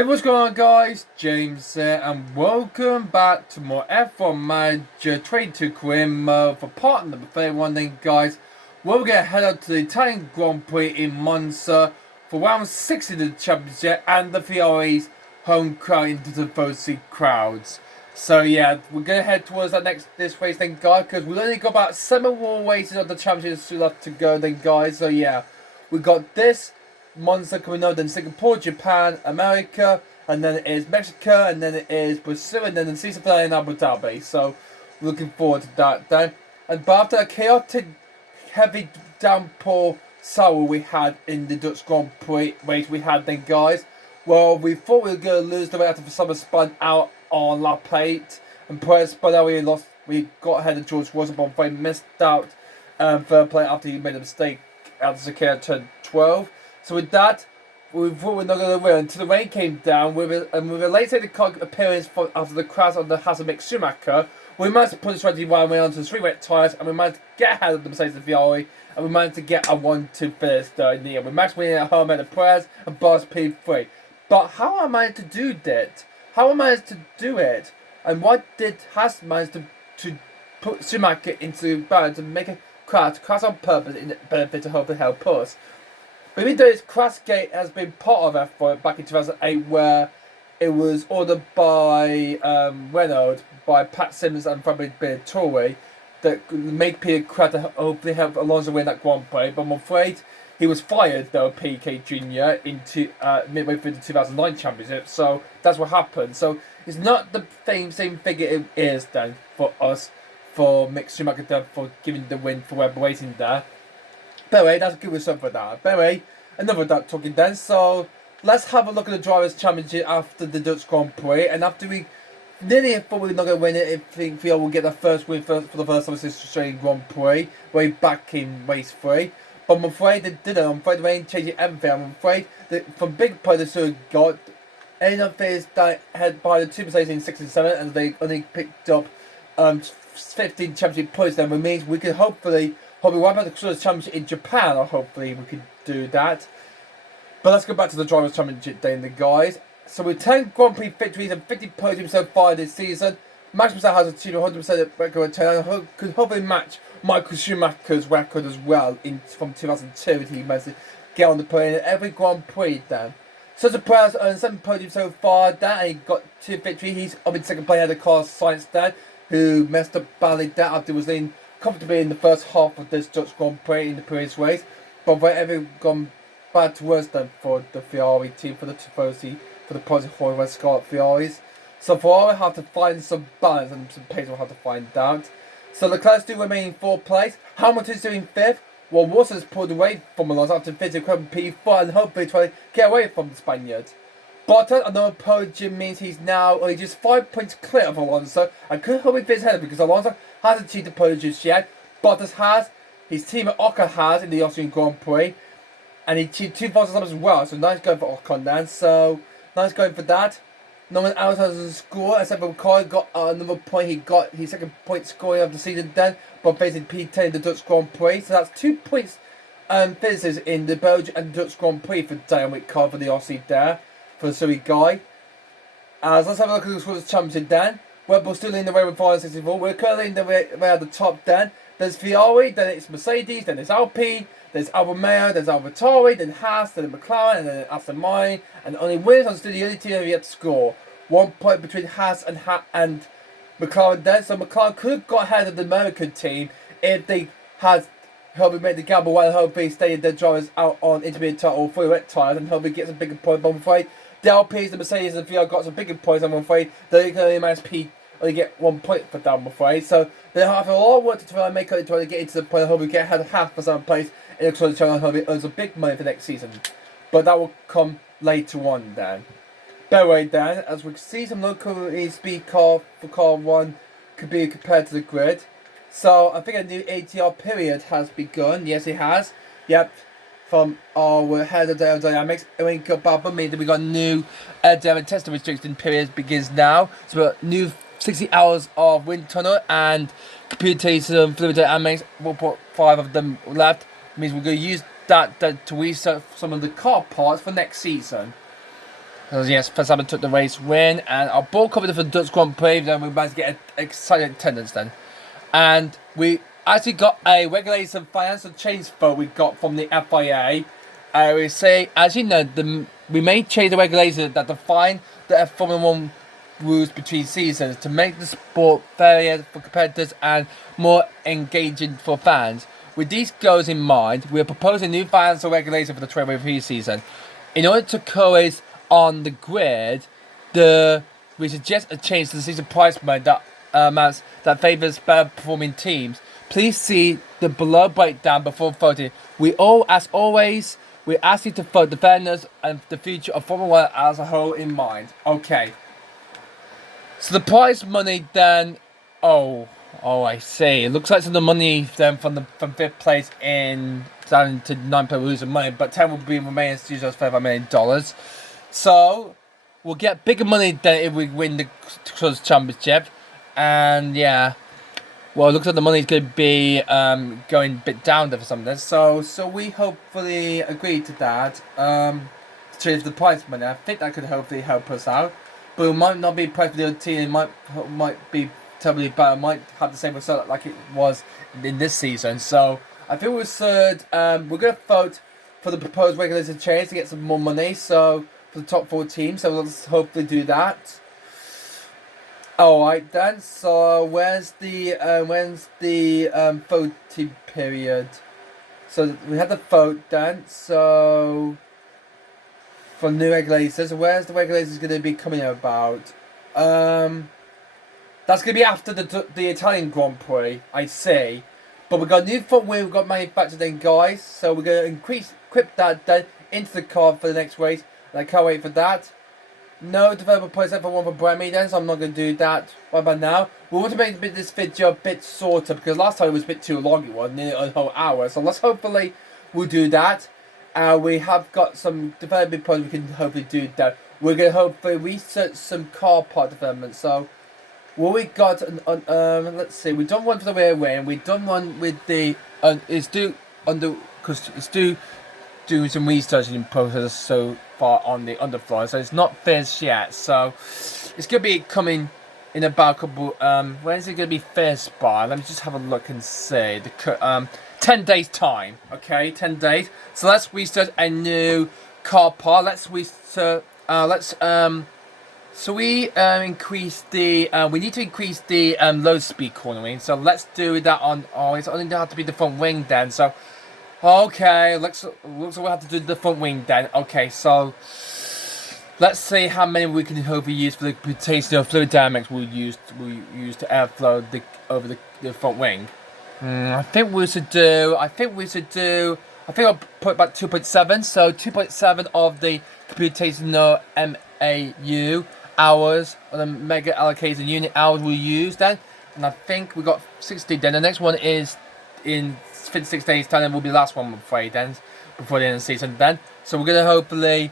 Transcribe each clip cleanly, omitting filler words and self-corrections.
Hey, what's going on, guys? James here, and welcome back to more F1 Manager 22 Career Mode for part number 31. Then, guys, we're going to head out to the Italian Grand Prix in Monza for round 6 of the championship and the Ferrari's home crowd into the Tifosi crowds. So, yeah, we're going to head towards this race, then, guys, because we've only got about 7 more races of the championship left to go, then, guys. So, yeah, we got this Monza coming up, then Singapore, Japan, America, and then it is Mexico, and then it is Brazil, and then the season finale in Abu Dhabi. So, looking forward to that then. And but after a chaotic, heavy downpour sour we had in the Dutch Grand Prix race we had then, guys, well, we thought we were going to lose the way after summer spun out on lap 8, and Perez spun out, we got ahead of George Russell, but we missed out third place after he made a mistake after Sakira turned 12. So with that, we thought we were not going to win until the rain came down. With a late appearance after the crash on the Haas and Mick Schumacher, we managed to put the strategy while we went onto the 3 wet tyres, and we managed to get ahead of the Mercedes and Ferrari, and we managed to get a 1-2 finish in the end. We managed to win at home at Perez and Bottas P3. But how I managed to do that? How I managed to do it? And what did Haas manage to put Schumacher into balance and make a crash on purpose in the benefit to hopefully help us? But even though this Crashgate has been part of F1 back in 2008, where it was ordered by Renault, by Pat Simmons and Fabio Briatore, that make Peter crash to hopefully help Alonso win that Grand Prix. But I'm afraid he was fired, though, PK Jr. into midway through the 2009 championship. So that's what happened. So it's not the same figure it is then for us, for Mick Schumacher, for giving the win for Webber Racing there. But anyway, that's a good result for that. But anyway, enough of that talking then. So let's have a look at the Drivers' Championship after the Dutch Grand Prix. And after we nearly thought we were not going to win it, I think we will get the first win for the first time since the Australian Grand Prix, way back in race 3. But I'm afraid they didn't. I'm afraid the rain changed everything. I'm afraid that from big part they got any of this that had by the 2 Mercedes in 6 and 7, and they only picked up 15 championship points. Then, which means we could hopefully wipe out the Drivers' Championship in Japan, or hopefully we could do that. But let's go back to the Drivers' Championship then, the guys. So with 10 Grand Prix victories and 50 podiums so far this season, Max Verstappen has achieved 100% record return and could hopefully match Michael Schumacher's record as well from 2002. He managed to get on the podium in every Grand Prix then. So Perez earned 7 podiums so far then, and he got 2 victories. He's up in second place ahead of Carlos Sainz then, who messed up badly that after he was in comfortably in the first half of this Dutch Grand Prix in the previous race, but whatever gone bad to worse than for the Ferrari team, for the Tifosi, for the positive Hornet Scarlet Ferraris. So Ferrari have to find some balance and some pace will have to find out. So Leclerc still remain in 4th place. Hamilton's doing 5th, while Russell's pulled away from Alonso after finishing P4 and hopefully trying to get away from the Spaniards. Bottas, another podium, means he's now only just 5 points clear of Alonso and could hopefully finish ahead because Alonso hasn't achieved the podium just yet. Bottas has, his team at Ocon has in the Austrian Grand Prix, and he achieved 2 points as well. So nice going for Ocon then. So nice going for that. No one else has a score except for Ricciardo got another point. He got his 2nd point scoring of the season then, but facing P10 in the Dutch Grand Prix. So that's 2 points finishes in the Belgian and Dutch Grand Prix for Daniel Ricciardo for the Aussie there, for the Surrey guy. As let's have a look at the Scottish Championship then. We're still in the way with 564. We're currently in the way at the top then. There's Ferrari, then it's Mercedes, then it's Alpine, there's Alfa Romeo, there's AlphaTauri, then Haas, then McLaren, and then Aston Martin. And only Williams are still the only team that have yet to score. 1 point between Haas and McLaren then. So McLaren could have got ahead of the American team if they had hopefully made the gamble while hopefully stayed their drivers out on intermediate tyre or 3 wet tyres and hopefully get some bigger points. But I'm afraid the Alpines, the Mercedes, and the Ferrari got some bigger points. I'm afraid they can only manage only get 1 point for that, I'm afraid. So they have a lot of work to try and make up to try to get into the point. Hopefully get ahead of half for some place in the Scottish Challenge. Hopefully earns some big money for next season. But that will come later on then. By the way then, as we can see, some local speed car for car 1 could be compared to the grid. So I think a new ATR period has begun. Yes, it has. Yep. From our head of aerodynamics, Baba means that we got new aerodynamic testing restriction period begins now. So we've got new 60 hours of wind tunnel and computation fluid dynamics. 1.5 of them left. Means we're going to use that to research some of the car parts for next season. So yes, Verstappen took the race win, and our ball covered for the Dutch Grand Prix. Then we managed to get an exciting attendance then, and we actually got a regulation financial change vote we got from the FIA. We say, as you know, we may change the regulations that define the Formula One rules between seasons to make the sport fairer for competitors and more engaging for fans. With these goals in mind, we are proposing new financial regulation for the 2023 season. In order to coalesce on the grid, we suggest a change to the season prize money that amounts that favours better performing teams. Please see the below breakdown before voting. As always, we ask you to vote the fairness and the future of Formula One as a whole in mind. Okay. So the prize money then, I see. It looks like some of the money then from 5th place in down to 9th place losing money, but 10 will be remaining to use those $35 million. So we'll get bigger money than if we win the Constructors' Championship, and yeah. Well, it looks like the money's going to be going a bit down there for something. So we hopefully agree to that. To change the prize money. I think that could hopefully help us out. But it might not be price for the other team. It might be terribly bad. It might have the same result like it was in this season. So I think we're going to vote for the proposed regulation change to get some more money. So for the top 4 teams. So let's hopefully do that. Alright then, so when's the voting period? So we had the vote then, so for new regulations, where's the regulations going to be coming about? That's going to be after the Italian Grand Prix, I see. But we've got a new front wheel, we've got manufactured in, guys, so we're going to equip that then into the car for the next race, and I can't wait for that. No developer posts for one for Bremy then, so I'm not going to do that right about now. We want to make this video a bit shorter because last time it was a bit too long, it was nearly a whole hour. So let's hopefully we'll do that. We have got some development points we can hopefully do that. We're going to hopefully research some car part development. So what we got, let's see, we've done one for the rear wing, we've done one with the, it's due doing some researching process so far on the underfloor, so it's not finished yet. So it's gonna be coming in about a couple. When is it gonna be finished by? Let me just have a look and see. 10 days time. Okay, 10 days. So let's research a new car part. Let's research. So we increase the. We need to increase the low speed cornering. So let's do that on. Oh, it's only gonna have to be the front wing then. So. Okay, looks like we'll have to do the front wing then. Okay, so let's see how many we can hopefully use for the computation of fluid dynamics we'll use to airflow over the front wing. I think I'll put about 2.7. So 2.7 of the computational MAU hours, or the mega allocated unit hours we'll use then. And I think we got 60 then. The next one is in 56 days time, and will be the last one, I'm afraid, then before the end of the season then. So we're gonna hopefully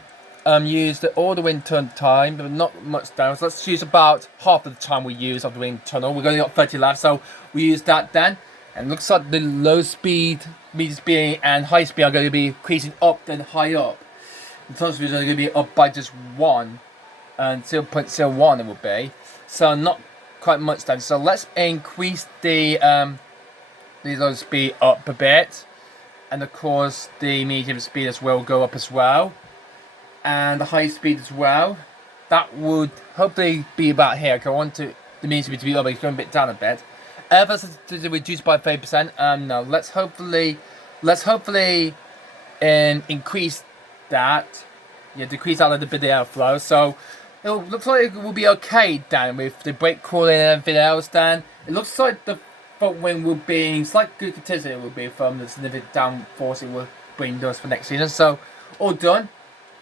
use all the wind tunnel time, but not much down. So let's use about half of the time we use of the wind tunnel. We've only got 30 left, so we use that then. And it looks like the low speed, medium speed, and high speed are going to be increasing up then high up. The top speed is going to be up by just 1 and 0.01 it will be. So not quite much then. So let's increase the low speed up a bit, and of course the medium speed as well go up as well, and the high speed as well. That would hopefully be about here. Okay, I want the medium speed to be up, but it's going a bit down a bit. Efforts to reduce by 30%. No, let's hopefully increase that. Yeah, decrease out a little bit the airflow. So it looks like it will be okay then with the brake cooling and everything else. Then it looks like the front wing will be slight good consistency. It will be from the significant downforce it will bring us for next season. So all done.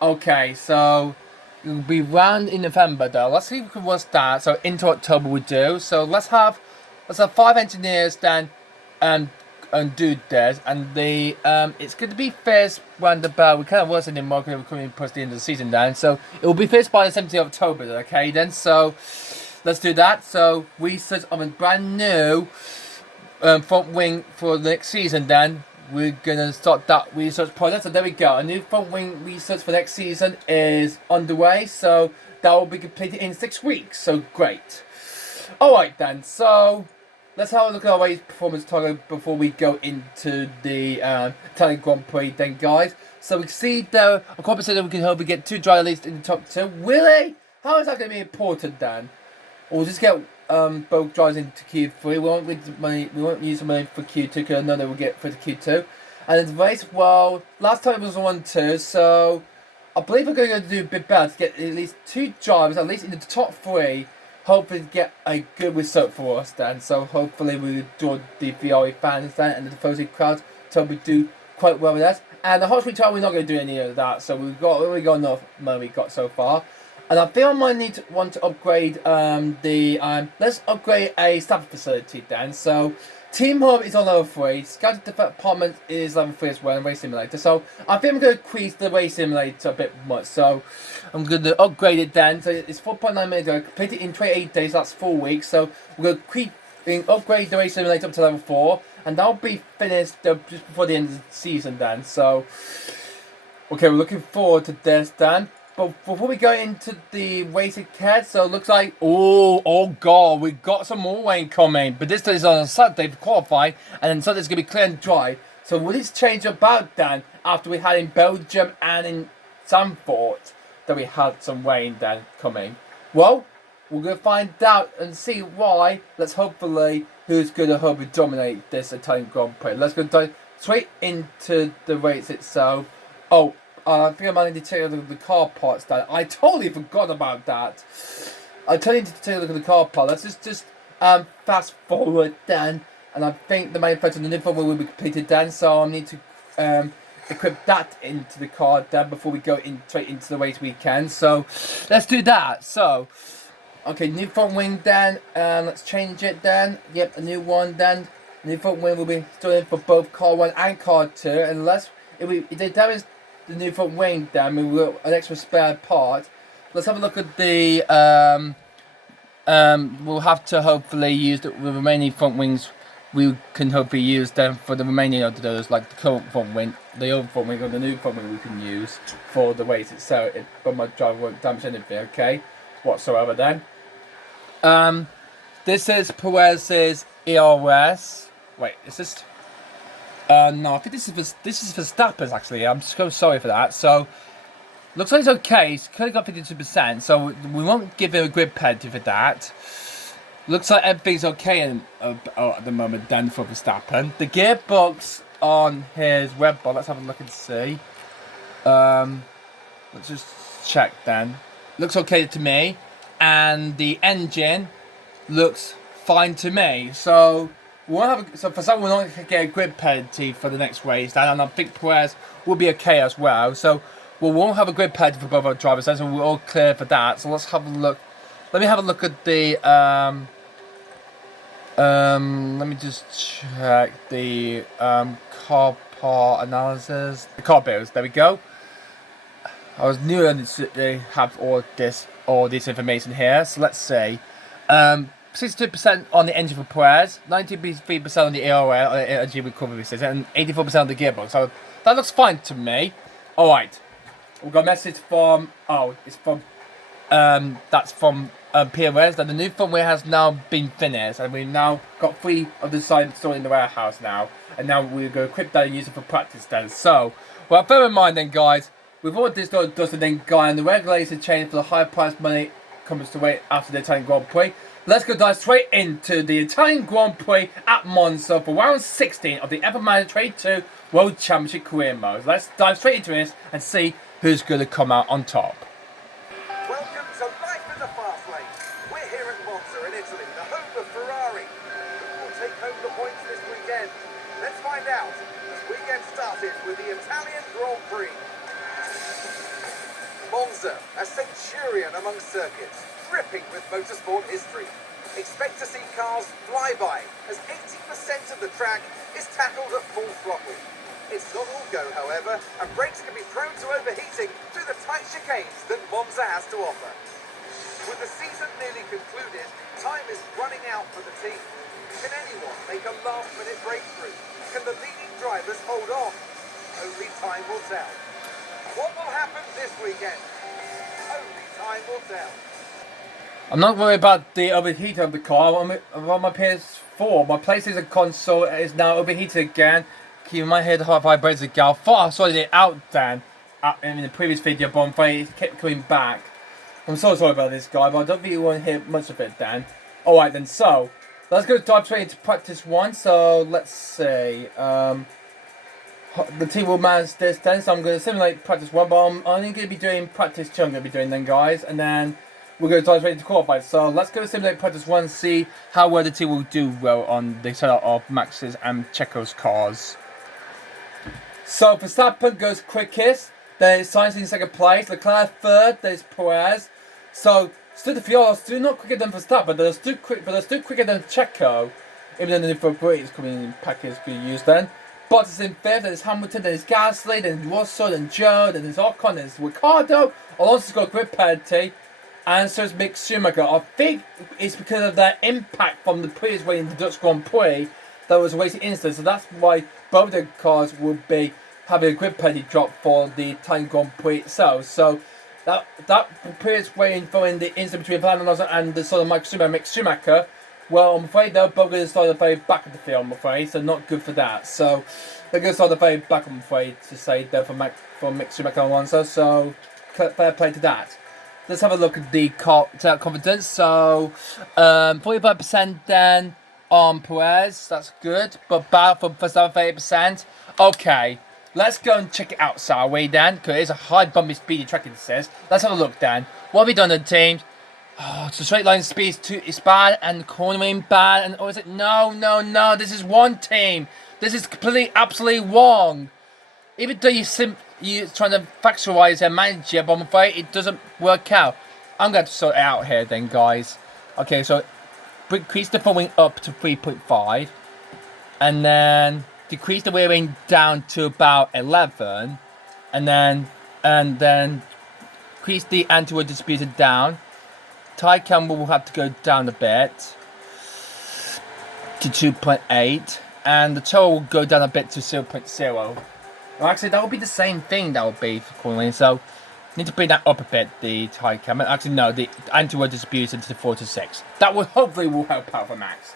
Okay, so it will be round in November though. Let's see if we can work that. So into October we do. So let's have 5 engineers then and do this, and the it's going to be first roundabout. We kind of work in the market. We're coming towards the end of the season then, so it will be first by the 17th of October. Okay, then so let's do that. So research on a brand new front wing for the next season. Then we're gonna start that research project. So there we go. A new front wing research for next season is underway. So that will be completed in 6 weeks. So great. Alright then, so let's have a look at our race performance target before we go into the Italian Grand Prix then, guys. So we can see there, a competition we can hopefully get 2 drivers at least in the top 2. Really? How is that going to be important then? Or just get both drivers into Q3. We won't use money for Q2 because I know they will get for the Q2. And then the race, well, last time it was 1-2, so I believe we're going to do a bit better to get at least 2 drivers, at least in the top 3. Hopefully get a good result for us then. So hopefully we will draw the Ferrari fans then and the Tifosi crowd. So we do quite well with that. And the hot streak time we're not going to do any of that. So we got enough money we got so far. And I feel I might want to upgrade let's upgrade a staff facility then. So Team Hub is on level 3. Scouting Department is level 3 as well, and Race Simulator. So I think I'm going to increase the Race Simulator a bit much. So I'm going to upgrade it then. So it's 4.9 minutes ago. Complete it in 28 days. That's 4 weeks. So we're going to upgrade the Race Simulator up to level 4. And that'll be finished just before the end of the season then. So, okay, we're looking forward to this then. But before we go into the racing kit, so it looks like, oh god, we got some more rain coming. But this is on a Saturday for qualifying, and then Sunday's going to be clear and dry. So will this change about then, after we had in Belgium and in Zandvoort, that we had some rain then coming? Well, we're going to find out and see why. Let's hopefully, who's going to hopefully dominate this Italian Grand Prix. Let's go dive straight into the race itself. Oh, I think I might need to take a look at the car parts then. I totally forgot about that. I totally need to take a look at the car part. Let's just fast forward then. And I think the manufacturer of the new will be completed then. So I need to equip that into the car then before we go straight into the race weekend. So let's do that. So, okay, new front wing then. Let's change it then. Yep, a new one then. New front wing will be stored in for both car 1 and car 2. Unless if they damage the new front wing then, we will an extra spare part. Let's have a look at the we'll have to hopefully use the remaining front wings. We can hopefully use them for the remaining of those, like the current front wing, the old front wing, or the new front wing we can use for the race itself. But my driver won't damage anything, okay, whatsoever then. This is Perez's ERS. Wait, is this? No, I think this is for Verstappen's actually. I'm so sorry for that. So, looks like it's okay. It's currently got 52%. So we won't give him a grid penalty for that. Looks like everything's okay at the moment then for Verstappen. The gearbox on his Red Bull. Let's have a look and see. Let's just check then. Looks okay to me, and the engine looks fine to me. So. So for some, we're not going to get a grid penalty for the next race, and I think Perez will be okay as well. So we won't have a grid penalty for both our drivers, so we're all clear for that. So let's have a look. Let me have a look at the let me just check the car part analysis. The car bills. There we go. I was new to have all this information here. So let's see. 62% on the engine for Perez, 93% on the AOL, energy recovery system, and 84% on the gearbox. So that looks fine to me. Alright. We've got a message from, that's from Perez, that the new front wheel has now been finished, and we've now got 3 of the sides stored in the warehouse now. And now we're going to equip that and use it for practice then. So, well, bear in mind then, guys, with all this done then, guys, and the regulation change for the high price money comes to wait after the Italian Grand Prix. Let's go dive straight into the Italian Grand Prix at Monza for round 16 of the F1 Trade 2 World Championship Career Mode. Let's dive straight into this and see who's going to come out on top. Welcome to Life in the Fast Lane. We're here at Monza in Italy, the home of Ferrari. Who will take home the points this weekend? Let's find out as we get started with the Italian Grand Prix. Monza, a centurion among circuits, dripping with motorsport history. Expect to see cars fly by, as 80% of the track is tackled at full throttle. It's not all go, however, and brakes can be prone to overheating through the tight chicanes that Monza has to offer. With the season nearly concluded, time is running out for the team. Can anyone make a last-minute breakthrough? Can the leading driver others hold on. Only time will tell. What will happen this weekend? Only time will tell. I'm not worried about the overheating of the car. I'm on my PS4. My PlayStation console is now overheated again. Keeping my head hot vibrates again. I thought I sorted it out, Dan, in the previous video, but I'm afraid it kept coming back. I'm so sorry about this, guy, but I don't think you want to hear much of it, Dan. Alright then, so let's go dive straight into practice one. So let's see. The team will manage this then, so I'm going to simulate practice one, but I'm only going to be doing practice two. I'm going to be doing then, guys, and then we're going to dive straight into qualify. So let's go simulate practice one and see how well the team will do well on the setup of Max's and Checo's cars. So Verstappen goes quickest, then it's Sainz in second place, Leclerc third, then it's Perez. So still the Fiat are still not quicker than Verstappen, but they're still quicker than Checo, even though the for British coming in package being used then. Bottas in fifth, then it's Hamilton, then it's Gasly, then Russell, then Joe, then it's Ocon, then it's Ricciardo. Alonso's got grid penalty, and so is Mick Schumacher. I think it's because of their impact from the previous race in the Dutch Grand Prix that was a racing incident, so that's why both the cars will be having a grid penalty drop for the Italian Grand Prix itself. So that previous race following the incident between Fernando Alonso and the sort of Mick Schumacher. Well, I'm afraid they're both going to start the very back of the field, I'm afraid, so not good for that. So they're going to start the very back, I'm afraid, to say there for Mick Schumacher and Alonso, so fair play to that. Let's have a look at the confidence. So 45% then on Perez, that's good, but bad for Verstappen 38%. Okay, let's go and check it out, shall we, Dan? Because it's a high bumpy speedy track, it says. Let's have a look, Dan. What have we done on the teams? Oh, so straight line speed is bad, and cornering bad, and or is it? No, this is one team. This is completely, absolutely wrong. Even though you're trying to factorize and manage it, but I'm afraid it doesn't work out. I'm going to sort it out here then, guys. Okay, so increase the front wing up to 3.5, and then decrease the rear wing down to about 11, and then increase the anti-roll distributor down. Tire camber will have to go down a bit to 2.8, and the toe will go down a bit to 0.0. Well, actually, that will be the same thing. That would be for cornering. So, need to bring that up a bit. The tire camber. Actually, no, the anti-roll distributor to 4 to 6. That will hopefully help out for Max.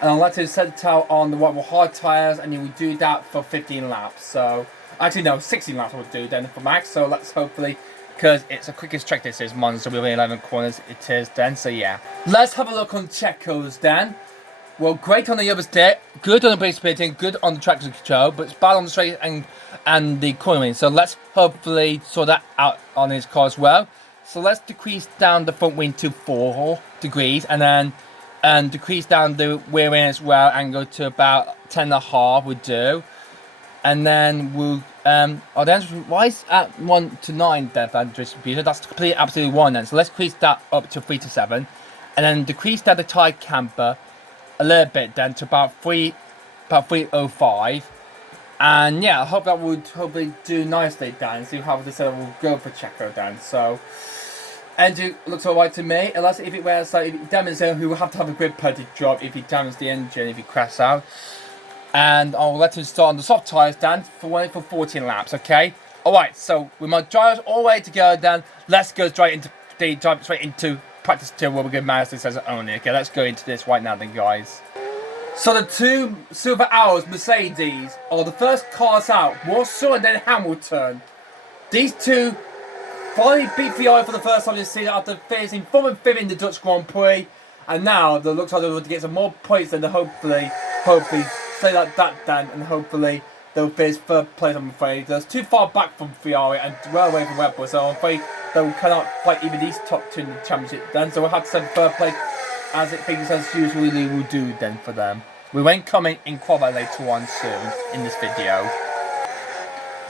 And I'll let him set the tail on the white with hard tires, and you will do that for 15 laps. So, actually, no, 16 laps will do then for Max. So let's hopefully. Because it's the quickest track this is, Monza, with 11 corners it is then, so yeah. Let's have a look on Checo's then. Well, great on the other stick, good on the brake splitting, good on the traction control, but it's bad on the straight and the cornering. So let's hopefully sort that out on his car as well. So let's decrease down the front wing to 4 degrees, and then decrease down the rear wing as well, and go to about 10.5 would do. And then we'll why is at 1 to 9 depth and distributor? That's completely absolutely 1 then. So let's increase that up to 3 to 7, and then decrease down the tire camber a little bit then to about 3.05. And yeah, I hope that would hopefully do nicely, Dan. See how this will go for Checo, Dan. So engine looks alright to me, unless if it wears like if it damages, he will have to have a grid penalty drop if he damages the engine if he crashes out. And I'll let him start on the soft tyres, Dan, for 14 laps, okay? Alright, so with my drivers all the way to go, Dan, let's go straight into practice 2 where we're going to manage this as only. Okay, let's go into this right now then, guys. So the 2 Silver Hours Mercedes are the first cars out, Russell and then Hamilton. These 2 finally beat Ferrari for the first time this season after finishing 4th and 5th in the Dutch Grand Prix. And now, it looks like they're going to get some more points than hopefully say like that, Dan, and hopefully they'll finish 3rd place, I'm afraid. They're too far back from Ferrari and well away from Red Bull, so I'm afraid they cannot fight even these top 2 in the championship, Dan. So we'll have to send 3rd place as it thinks as usually will do then for them. We won't comment in qualify later on soon in this video.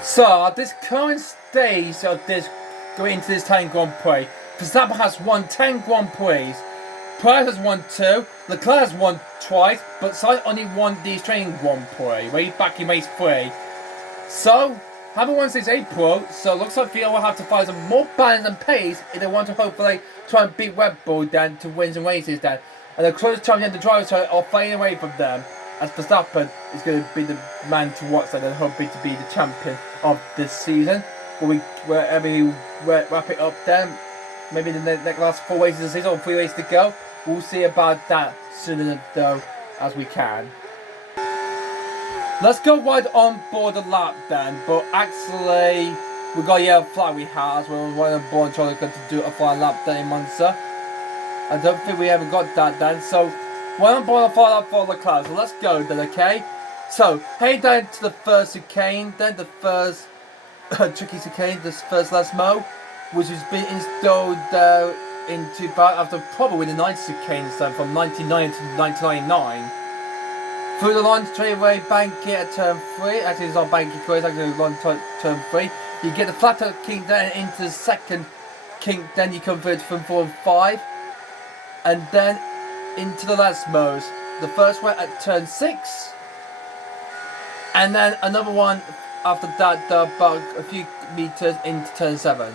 So at this current stage of this going into this Italian Grand Prix, Verstappen has won 10 Grand Prix. Perez has won 2, Leclerc has won twice, but Sainz only won the Australian Grand Prix, way back in race 3. So, haven't won since April, so it looks like Fiat will have to find some more balance and pace if they want to hopefully try and beat Red Bull then to win some races then. And the closest champion, the drivers are fading away from them. as Verstappen is going to be the man to watch then and hoping to be the champion of this season. Wherever we wrap it up then, maybe the next last 4 races of the season or 3 races to go. We'll see about that sooner though as we can. Let's go right on board the lap then, but actually we got a yellow flag we have, we're right on board trying to do a flying lap then in Monza. I don't think we ever got that then, so right on board a flying lap for Leclerc, so let's go then, okay? So, head down to the first chicane, then the first tricky chicane, this first Lesmo, which has been installed into after probably the 90 chicanes then from 1990 to 1999. Through the line straightaway banking at turn 3, actually it's not banking correct, actually it's on turn 3. You get the flat out kink then into the second kink, then you convert from 4 and 5. And then into the Lesmos. The first one at turn 6. And then another one after that, about a few meters into turn 7.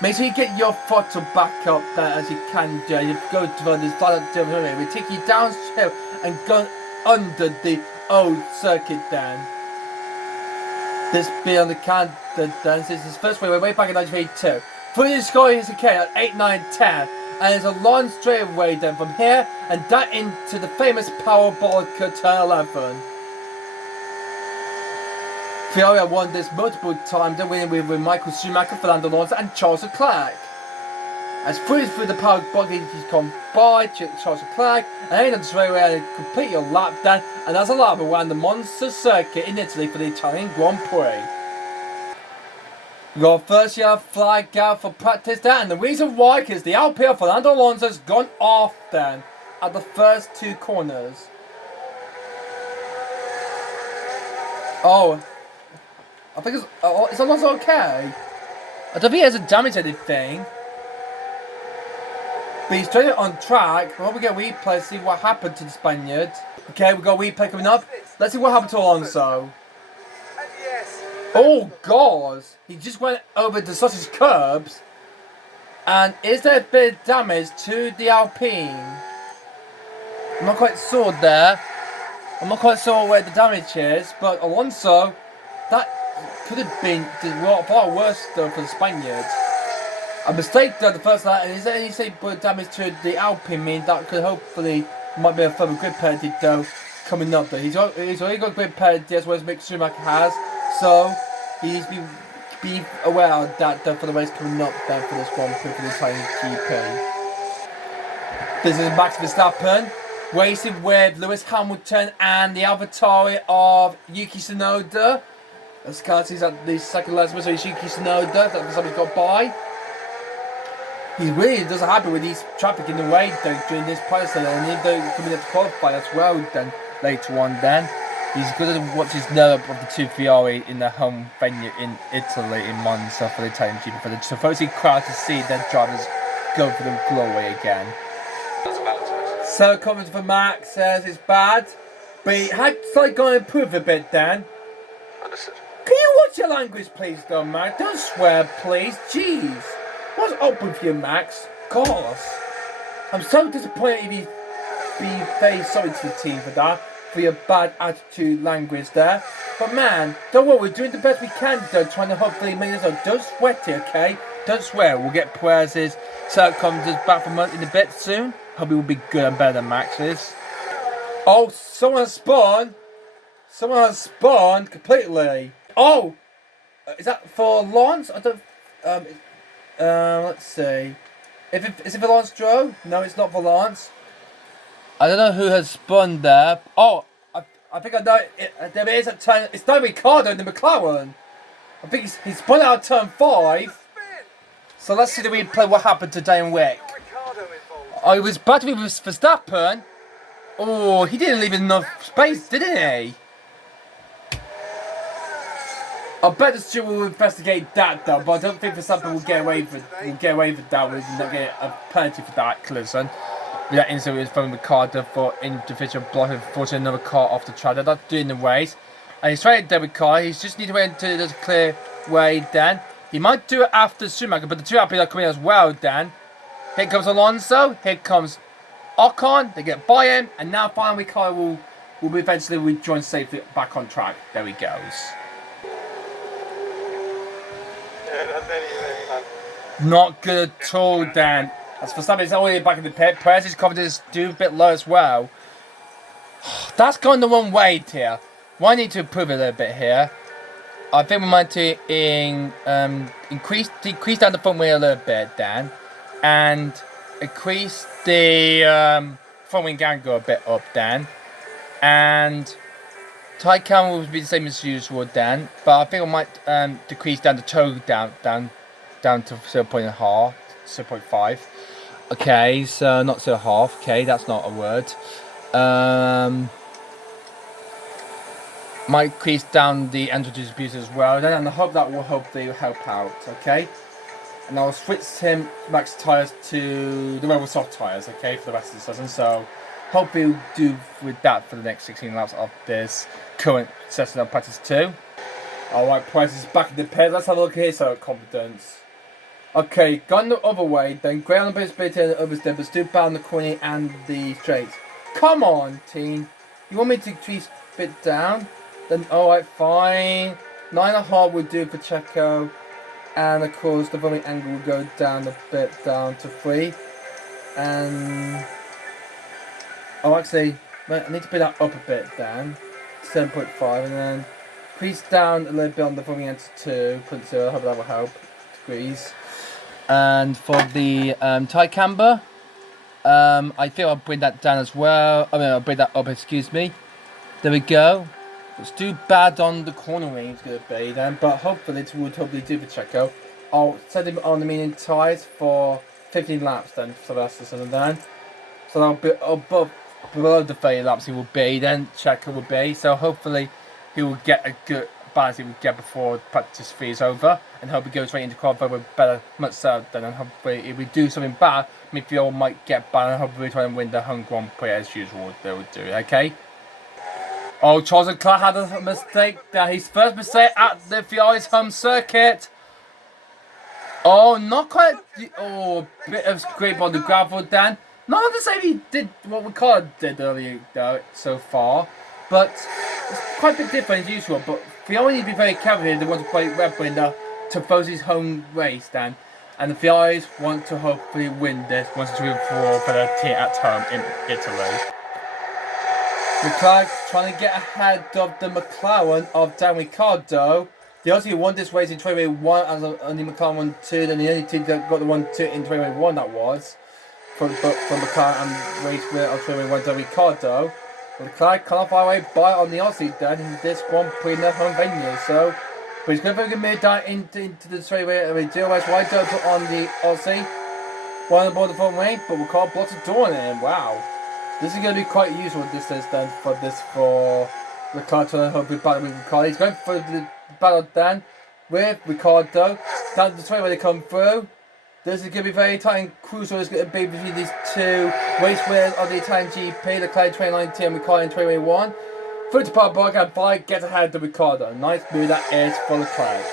Make sure you get your throttle back up there as you can do. You go to this flat out turn 3. We take you downhill and go under the old circuit then. This be on the counter then. This is his first way back in 1982. Through the score is okay at 8, 9, 10. And it's a long straightaway then from here and that into the famous Powerball turn 11. Ferrari won this multiple times, then winning with Michael Schumacher, Fernando Alonso and Charles Leclerc. As through the power body he's come by Charles Leclerc and ain't on the straightaway and complete your lap then, and that's a lap around the Monza circuit in Italy for the Italian Grand Prix. We got first yellow flag out for practice there, and the reason why is the Alpine Fernando Alonso has gone off then at the first 2 corners. Oh, I think is Alonso okay? I don't think he hasn't damaged anything. But he's straight on track. We'll probably get a replay, see what happened to the Spaniard. Okay, we got a replay coming up. Let's see what happened to Alonso. Oh God! He just went over the sausage curbs. And is there a bit of damage to the Alpine? I'm not quite sure there. I'm not quite sure where the damage is, but Alonso, that could have been far worse though for the Spaniards. A mistake there the first lap, and is there any damage to the Alpine? Mean that could hopefully might be a further grid penalty though coming up. But he's already got grid penalty as well as Mick Schumacher has, so he needs to be aware of that for the race coming up there for this Grand Prix for the Italian GP. This is Max Verstappen racing with Lewis Hamilton and the avatar of Yuki Tsunoda. As Carty's at the second last so it's Yuki Tsunoda that Verstappen's got by. He really doesn't happy with these traffic in the way though during this process, and he's coming up to qualify as well then later on then. He's going to watch his nerve of the 2 Ferrari in their home venue in Italy in Monza for the Italian GP for the supposed crowd to see their drivers go for the glory again. So comment for Max says it's bad, but he had slightly going to improve a bit then. Understood. Can you watch your language please though, Max? Don't swear please, jeez. What's up with you, Max? Gosh. I'm so disappointed if you be very sorry to the team for that, for your bad attitude language there. But man, don't worry, we're doing the best we can though, trying to hopefully make this up. Don't sweat it, okay? Don't swear. We'll get Perez's circumstances back from us in a bit soon. Hope it will be good and better than Max's. Oh, someone has spawned. Someone has spawned completely. Oh! Is that for Lawrence? I don't... let's see. Is it for Lawrence Stroll? No, it's not for Lawrence. I don't know who has spun there. Oh, I think I know. There is a turn. It's not Ricciardo in the McLaren. I think he spun out of turn 5. So let's see the replay what happened to Dan Wick. Oh, he was battling with Verstappen. Oh, he didn't leave enough space, didn't he? I bet the steward will investigate that though, but I don't think Verstappen will get away with that. We'll not get a penalty for that collision. That incident was from Ricciardo for individual block, unfortunately another car off the track. They're not doing the race. And he's trying to do car. He's just need to wait until there's a clear way then. He might do it after Schumacher, but the 2 Alpines are coming as well then. Here comes Alonso, here comes Ocon, they get by him, and now finally Ricciardo will will eventually rejoin safely back on track. There he goes. Not good at all, Dan. As Verstappen is already back in the pit, Perez's confidence do a bit low as well. That's gone the wrong way here. We need to improve a little bit here. I think we might to decrease down the front wheel a little bit, Dan, and increase the front wing angle a bit up, Dan, and tie camera will be the same as usual, Dan, but I think I might decrease down the toe down to 0.5, 0.5. Okay, so not 0.5. Okay, that's not a word. Might increase down the engine distribution as well, then, and I hope that will hopefully help out. Okay, and I'll switch him max tires to the Rebel soft tires. Okay, for the rest of the season. So hopefully we'll do with that for the next 16 laps of this current session of practice 2. Alright, Price is back in the pit. Let's have a look here. So confidence. Okay, gone the other way, then grey on the bit and the other step, but still bound the corner and the straight. Come on, team. You want me to increase a bit down? Then alright, fine. 9.5 will do for Checo. And of course the volume angle will go down a bit down to 3. And oh, actually, I need to put that up a bit down. 7.5, and then increase down a little bit on the volume end to 2.0. I hope that will help. Degrees. And for the tie camber, I think I'll bring that down as well. I mean, I'll bring that up, excuse me. There we go. It's too bad on the cornering, it's going to be then, but hopefully it would hopefully do for Checo. I'll set him on the medium tyres for 15 laps then for the rest of the season then. So that'll be above, below the 30 laps he will be, then Checo will be. So hopefully he will get a good balance he will get before practice 3 is over, and hope he goes right into qualify with better, much better than, and hopefully if we do something bad, midfield might get bad, and hopefully try and win the home Grand Prix as usual. They will do, okay? Oh, Charles Leclerc had a mistake there. His first mistake at the Ferrari's home circuit. Oh, not quite. Oh, a bit of scrape on the gravel, Dan. Not the same he did what Ricardo did earlier, though, so far. But it's quite a bit different as usual. But Ferrari need to be very careful here. They want to play Red Bull in the Tifosi's home race, Dan. And the Ferraris want to hopefully win this 1-2-4 for their team at home in Italy. Leclerc trying to get ahead of the McLaren of Dan Ricciardo. They also won this race in 2021 as only McLaren won 2, then the only team that got the 1-2 in 2021 that was from McLaren and race winner of 2021 Dan Ricciardo. Leclerc can't far away by on the Aussie then in this Grand Prix in their home venue. So, but he's going to move down into the straightaway of a deal race. Why don't put on the Aussie? One on board the front way, but Ricciardo blocks the door in him. Wow. This is going to be quite useful distance then for Ricciardo to hopefully battle with Ricciardo. He's going for the battle then with Ricciardo. Down the straightaway they come through. This is going to be very tight and crucial. It's going to be between these two race winners of the Italian GP, Leclerc 2019 and Ricciardo in 2021. Through to Park Park and Fly gets ahead of Ricciardo. Nice move that is for Leclerc.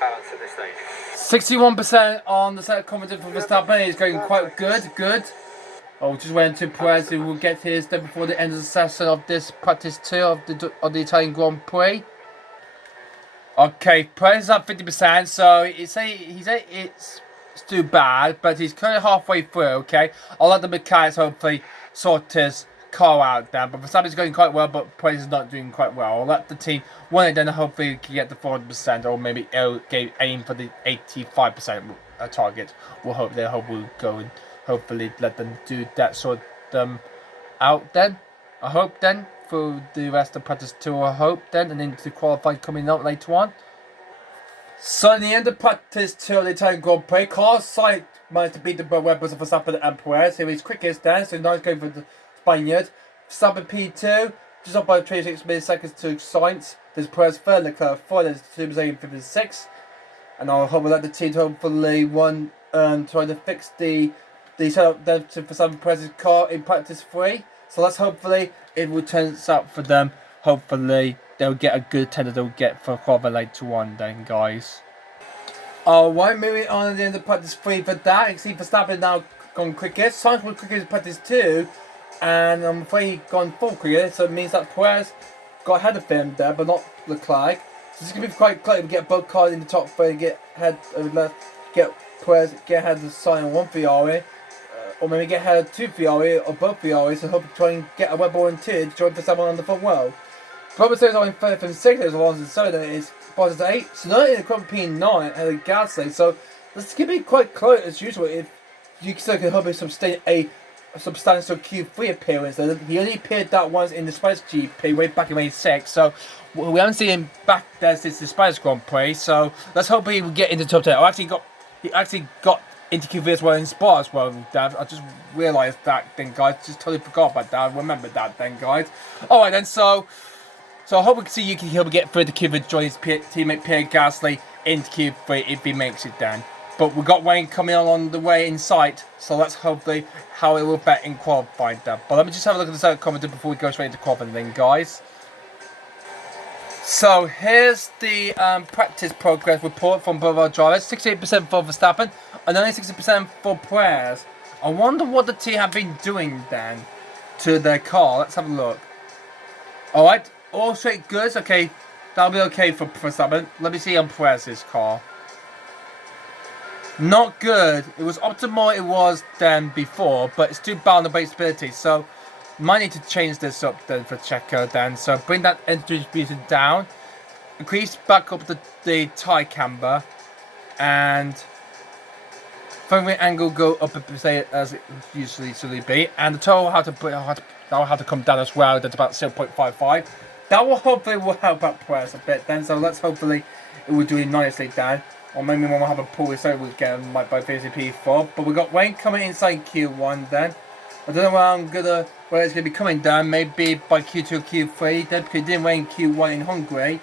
Balance at this stage. 61% on the set confidence for Verstappen. He's going quite good. Oh, just went to Perez, who will get his then before the end of the session of this practice 2 of the Italian Grand Prix. Okay, Perez is at 50%, so it's too bad, but he's currently halfway through. Okay, I'll let the mechanics hopefully sort his car out there. But Verstappen's going quite well, but Perez is not doing quite well. I'll let the team win it, then hopefully he can get the 40%, or maybe aim for the 85% target. We'll hope we'll go and hopefully let them do that, sort them out then. I hope then for the rest of practice 2. I hope then, and into qualifying coming up later on. So in the end of practice 2 of the Italian Grand Prix, Carlos Sainz managed to beat the Red Bulls of Verstappen and Perez. He was quickest then, so nice going for the Spaniard. Verstappen P2, just up by 26 milliseconds to Sainz. There's Perez third, Leclerc fourth, there's Mercedes 56. And I'll hope we'll let the team hopefully try to fix the setup then for Verstappen Perez's car in practice 3. So let's hopefully it will turn out for them. Hopefully they'll get a good tender they'll get for qualify later on then, guys. Alright, moving on at the end of practice 3 for that. You can see Verstappen now gone quickest. Sainz was quickest in practice 2. and I'm afraid he gone full clear, so it means that Perez got ahead of him there, but not Leclerc. So this is going to be quite close. We get both cars in the top three, get ahead of left, get Perez, get ahead of the sign on one Ferrari, or maybe get ahead of two Ferrari or both Ferraris, and hope to try and get a Red Bull in two to join for someone on the front row. Robert says I'm in third and sixth, as Alonso Soda is Bottas at 8, so not in the current P9 ahead of Gasly. So this could be quite close as usual if you still can hope to sustain a substantial Q3 appearance. He only appeared that once in the Spanish GP way back in '86, so we haven't seen him back there since the Spanish Grand Prix. So let's hope he will get into the top 10. He actually got into Q3 as well in Spa as well, Dad. I just realised that then, guys. Just totally forgot about that. Remember that then, guys. Alright then, so I hope we can see Yuki Hill get through the Q3, join his teammate Pierre Gasly into Q3 if he makes it then. But we've got Wayne coming on the way in sight, so let's hopefully how it will bet in qualifying then. But let me just have a look at the second comment before we go straight into qualifying then, guys. So here's the practice progress report from both our drivers. 68% for Verstappen and only 60% for Perez. I wonder what the team have been doing then to their car. Let's have a look. Alright, all straight goods. Okay, that'll be okay for Verstappen. Let me see on Perez's car. Not good. It was optimal it was then before, but it's too bad on the brake stability. So might need to change this up then for Checo then. So bring that entry distribution down. Increase back up the tyre camber. And front wing angle go up say as it usually be. And the toe will have to come down as well. That's about 0.55. That will hopefully help out Perez a bit then. So let's hopefully it will do it nicely then. Or maybe when we'll have a pull, so we'll get him by VCP4. But we've got Wayne coming inside Q1 then. I don't know where it's gonna be coming down. Maybe by Q2 or Q3. Then because he didn't Wayne Q1 in Hungary,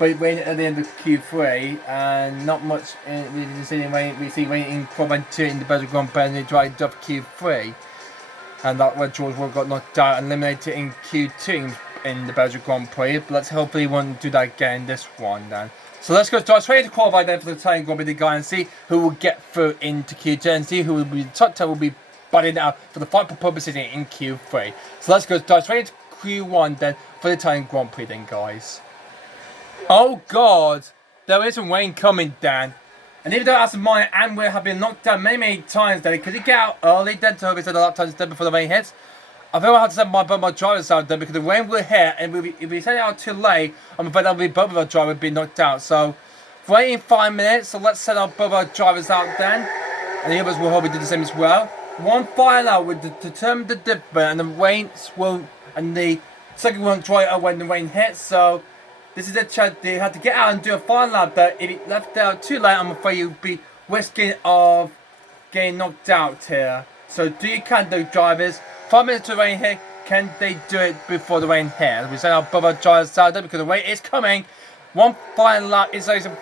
but Wayne at the end of Q3, and not much. We see Wayne in qualifying 2 in the Belgian Grand Prix, and he drives up Q3, and that where George Will got knocked out and eliminated in Q2 in the Belgian Grand Prix. But let's hopefully he won't do that again in this one then. So let's go straight to qualify then for the Italian Grand Prix guy and see who will get through into Q2 and see who will be the top 10 will be batting out for the final pole position in Q3. So let's go straight to Q1 then for the Italian Grand Prix then, guys. Oh God, there isn't Wayne coming down. And even though Aston Martin and Will have been knocked down many times then, could he get out early then to hope he said a lot of times then before the rain hits? I think I have to send my drivers out then because the rain will hit, and if we send it out too late, I'm afraid that will be both of our drivers be knocked out. So, waiting 5 minutes, so let's send out both our drivers out then, and the others will hopefully do the same as well. One final out will determine the difference, and the rain will, and the second one dry out when the rain hits. So, this is a chance they had to get out and do a final lap. But if he left out too late, I'm afraid you'll be risking of getting knocked out here. So, do you can do drivers? 5 minutes to rain hit. Can they do it before the rain hits? We send our brother drivers out there because the rain is coming. One final lap is like some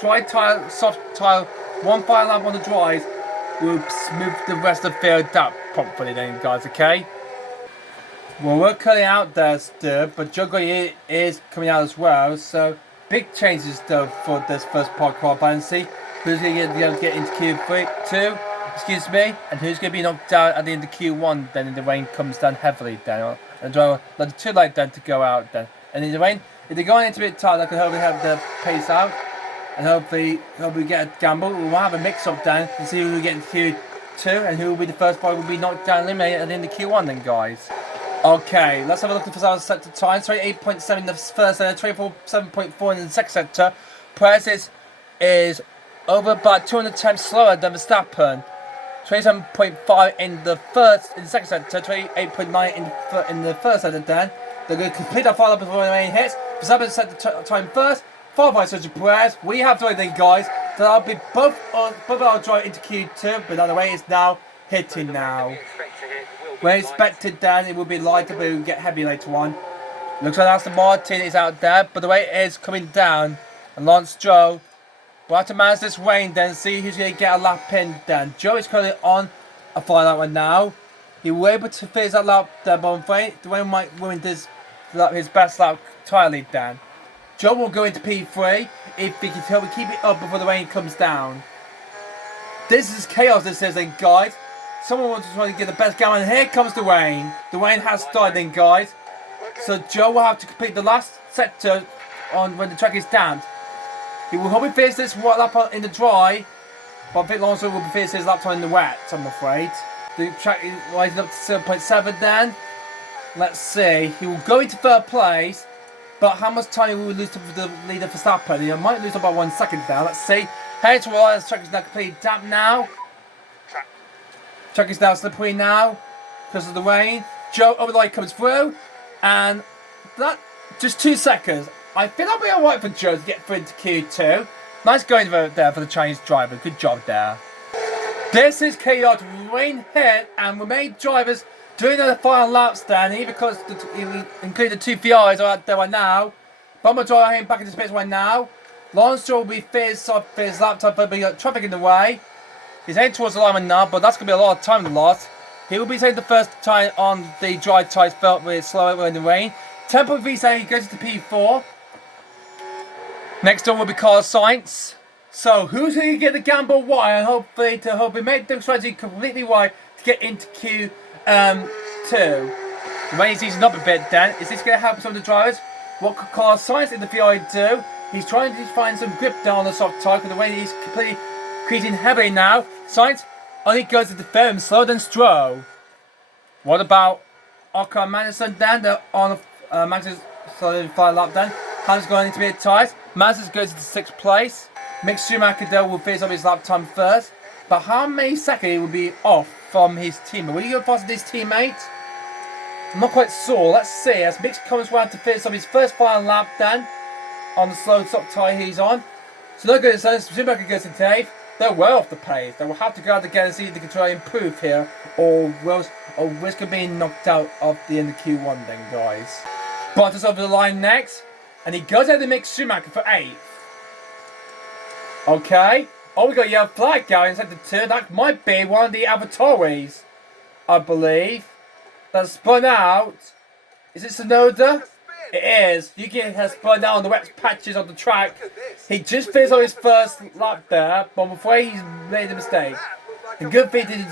dry tire, soft tire. One final lap on the dries will smooth the rest of the field up properly then, guys, okay? Well, we're cutting out there still, but Jogo is coming out as well. So, big changes though for this first part qualifying. See who's going to get into Q3, 2. Excuse me, and who's going to be knocked out at the end of Q1 then if the rain comes down heavily then, and let the too late then to go out then. And in the rain, if they're going into a bit tight, I can hopefully have the pace out, and hopefully get a gamble. We'll have a mix up then and see who we get into Q2 and who will be the first boy will be knocked down eliminated at the end of Q1 then, guys. Okay, let's have a look at the first sector time. 28.7 in the first sector, 27.4 in the second sector. Perez is over about 200 times slower than Verstappen. 27.5 in the second sector, 28.9 in the first sector then. They're going to complete that final before the rain hits. Verstappen set the time first, followed by Sergio Perez. We have to wait then, guys. So that'll be both our drive into Q2, but the way it's now hitting now. When expected then, it will be lighter, but it will get heavy later on. Looks like Aston Martin is out there, but the way it is coming down, and Lance Stroll we'll have to manage this rain then, see who's going to get a lap in then. Joe is currently on a final lap right now. He was able to finish that lap there, but I'm afraid the rain might ruin his best lap entirely then. Joe will go into P3 if he can help keep it up before the rain comes down. This is chaos, this is then, guys. Someone wants to try to get the best going. And here comes Dwayne. Dwayne has started in, guys. So Joe will have to complete the last sector on when the track is damp. He will probably finish this lap in the dry, but I think Alonso will finish his lap time in the wet, I'm afraid. The track is rising up to 7.7 then. Let's see. He will go into third place, but how much time will he lose to the leader for Verstappen? He might lose about 1 second now. Let's see. Heading towards the track is now completely damp now. Track is now slippery now because of the rain. Joe over the line comes through, and that just 2 seconds. I think I'll be alright for Joe to get through into Q2. Nice going there for the Chinese driver. Good job there. This is chaotic. Rain hit, and remaining drivers doing their final laps then, even because including the 2 VIs are out there right now. Bummer driver heading back into space right now. Lawrence will be fierce off his lap time, but we got traffic in the way. He's heading towards the line now, but that's going to be a lot of time lost. He will be taking the first time on the dry tyres felt with slower in the rain. Tempo V he goes to P4. Next on will be Carlos Sainz. So who's going to get the gamble wide and hopefully make the strategy completely wide to get into Q2. The rain is easing up a bit then. Is this going to help some of the drivers? What could Carlos Sainz in the VI do? He's trying to find some grip down on the soft tyre because the rain is completely creasing heavily now. Sainz only goes to the firm slower than Stroll. What about Ocon and Madison then? They're on Max's solidified lap then. Hamilton's going into be tight. Madison goes to the 6th place. Mick Schumacher though will finish up his lap time first. But how many seconds he will be off from his teammate? Will he go faster than his teammate? I'm not quite sure. Let's see. As Mick comes round to finish up his first final lap then on the slow stop tyre he's on. So they're going to Schumacher goes to Dave. They're well off the pace. They will have to go out again and see if they can try and improve here, or risk of being knocked out of the end of Q1 then, guys. Bottas over the line next, and he goes out to Mick Schumacher for 8th. Okay. Oh, we got a yellow flag going inside the turn. That might be one of the Avataris, I believe. That's spun out. Is it Sonoda? It is. Yuki has spun out on the wet patches of the track. He just finished on his first lap there, but I'm afraid he's made a mistake. And good thing he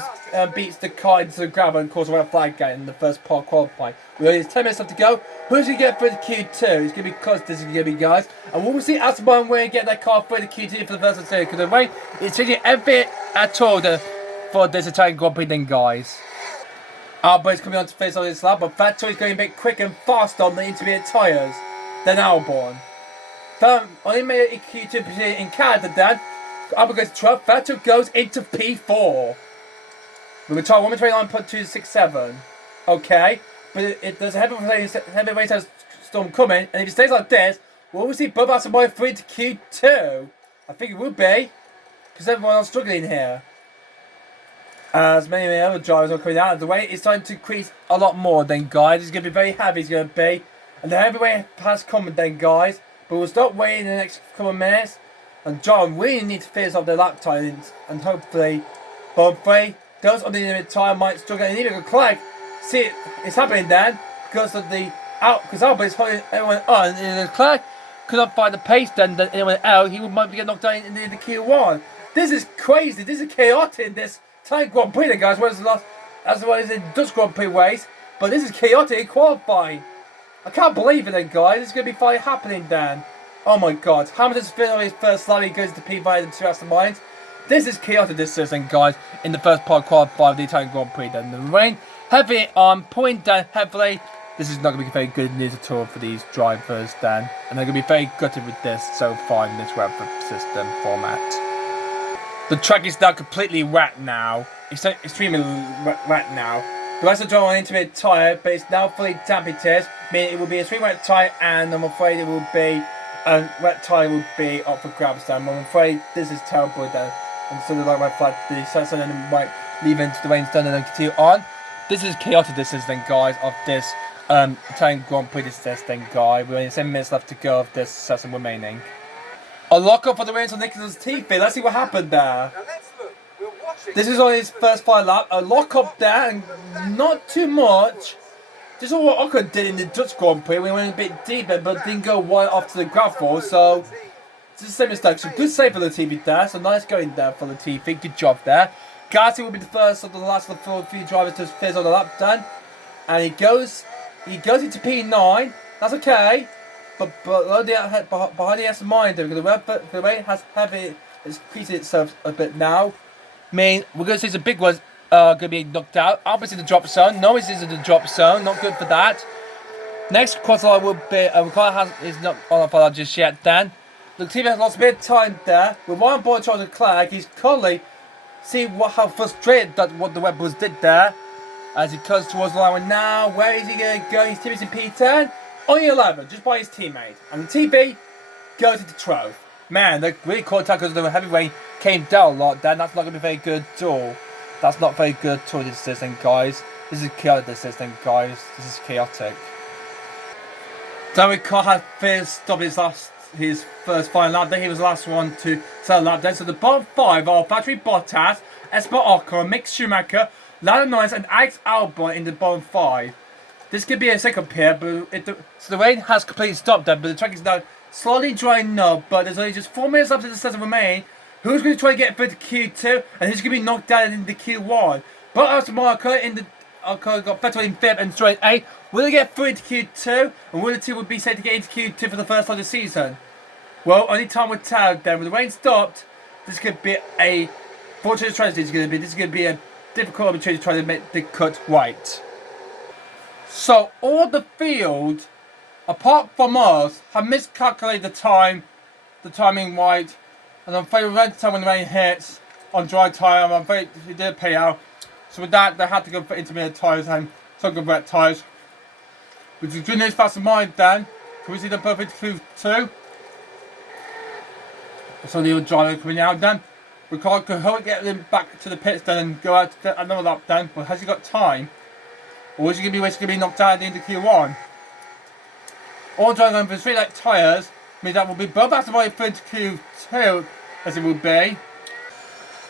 beats the car into the grab and causes a red flag game in the first part qualifying. We only have 10 minutes left to go. Who's going to get through the Q2? It's going to be close. This is going to be, guys. And we'll see Aston Martin get their car through the Q2 for the first time. Because the rain is changing everything at all for this Italian Grand Prix then, guys. Albon is coming on to face on this lap, but Vettel is going a bit quick and fast on the intermediate tyres than Albon. Only made a Q2 position in Canada then. Albon goes to 12th, Vettel goes into P4. We will try 1:29.267. Okay, but there's a heavy rain storm coming, and if it stays like this, we'll see both Aston Martin through to Q2. I think it will be, because everyone else struggling here. As many other drivers are coming out of the way, it's time to increase a lot more then, guys. It's going to be very heavy, it's going to be. And the heavy rain has come then, guys. But we'll stop waiting in the next couple of minutes. And John really needs to finish off their lap times. And hopefully, those on the limit time might struggle. And even Clegg, see it's happening then. Because of the because Albert is holding everyone on. And Clegg could not find the pace then than anyone else. He might get knocked down in the Q1. This is crazy. This is chaotic. This Italian Grand Prix, guys, as well as in Dutch Grand Prix ways, but this is chaotic in qualifying. I can't believe it then, guys. It's going to be fire happening then. Oh my god. Hamilton's finished on his first lap, he goes to P5 and 2 Aston Martins. This is chaotic, this season, guys, in the first part of qualifying of the Italian Grand Prix then. The rain heavy on, pulling down heavily. This is not going to be very good news at all for these drivers then. And they're going to be very gutted with this so far in this weather system format. The track is now completely wet now. It's extremely wet now. The rest of the drive on intermediate tyre, but it's now fully dampened, meaning it will be a extremely wet tyre, and I'm afraid it will be a wet tyre will be up for grabs then. I'm afraid this is terrible then. And so like my flag, the sensor then might leave into the rain done and then continue on. This is chaotic distance then, guys, of this Italian Grand Prix distance then, guys. We're only 7 minutes left to go of this session remaining. A lock-up for the wins on Nicholas Tiffy. Let's see what happened there. This is on his first 5 lap. A lock-up there, and not too much. Just what Ocon did in the Dutch Grand Prix. We went a bit deeper, but didn't go wide off to the gravel. So, it's the same mistake. So, good save for Latifi there. So, nice going there for Latifi. Good job there. Gasly will be the first of the last of the few drivers to finish on the lap done. And he goes into P9. That's okay. But behind the S Minder, because the way it has heavy, it's increasing itself a bit now. I mean, we're going to see some big ones going to be knocked out. Albus in the drop zone. Norris is in the drop zone. Not good for that. Next qualifier will be, Ricardo is not on the just yet then. The team has lost a bit of time there. With one boy Charles Leclerc, he's currently see how frustrated that what the Red Bulls did there. As he comes towards the line now. Where is he going to go? His team is in P10. Only 11, just by his teammate. And the TV goes into 12th. Man, they really caught out because the heavy rain came down a lot then. That's not going to be very good at all. That's not very good at all, this thing, guys. This is chaotic, this thing, guys. This is chaotic. Derek Carr had first stopped his first final lap. Then he was the last one to sell a lap then. So the bottom 5 are Valtteri Bottas, Esteban Ocon, Mick Schumacher, Lando Norris and Alex Albon in the bottom 5. This could be a second pair, but so the rain has completely stopped there, but the track is now slowly drying up, but there's only just 4 minutes left to the session remain. Who's going to try to get through to Q2, and who's going to be knocked down into Q1? Bottas Marco got Vettel in 5th and straight 8. Will they get through into Q2, and will the two be safe to get into Q2 for the first time of the season? Well, only time will tell then. When the rain stopped, this could be a fortunate tragedy. This is going to be a difficult opportunity to try to make the cut right. So all the field, apart from us, have miscalculated the timing right, and I'm afraid we ran time when the rain hits on dry tyre. I'm afraid it did pay out. So with that, they had to go for intermediate tyres and some good wet tyres. Which is good news for us in mind then. Can we see them both into Q2? So the other driver coming out then. Ricardo could help get them back to the pits then and go out to get another lap then. But has he got time? Or is he going to be knocked out into Q1? All drivers going for straight light tyres means that will be both after by through into Q2 as it will be.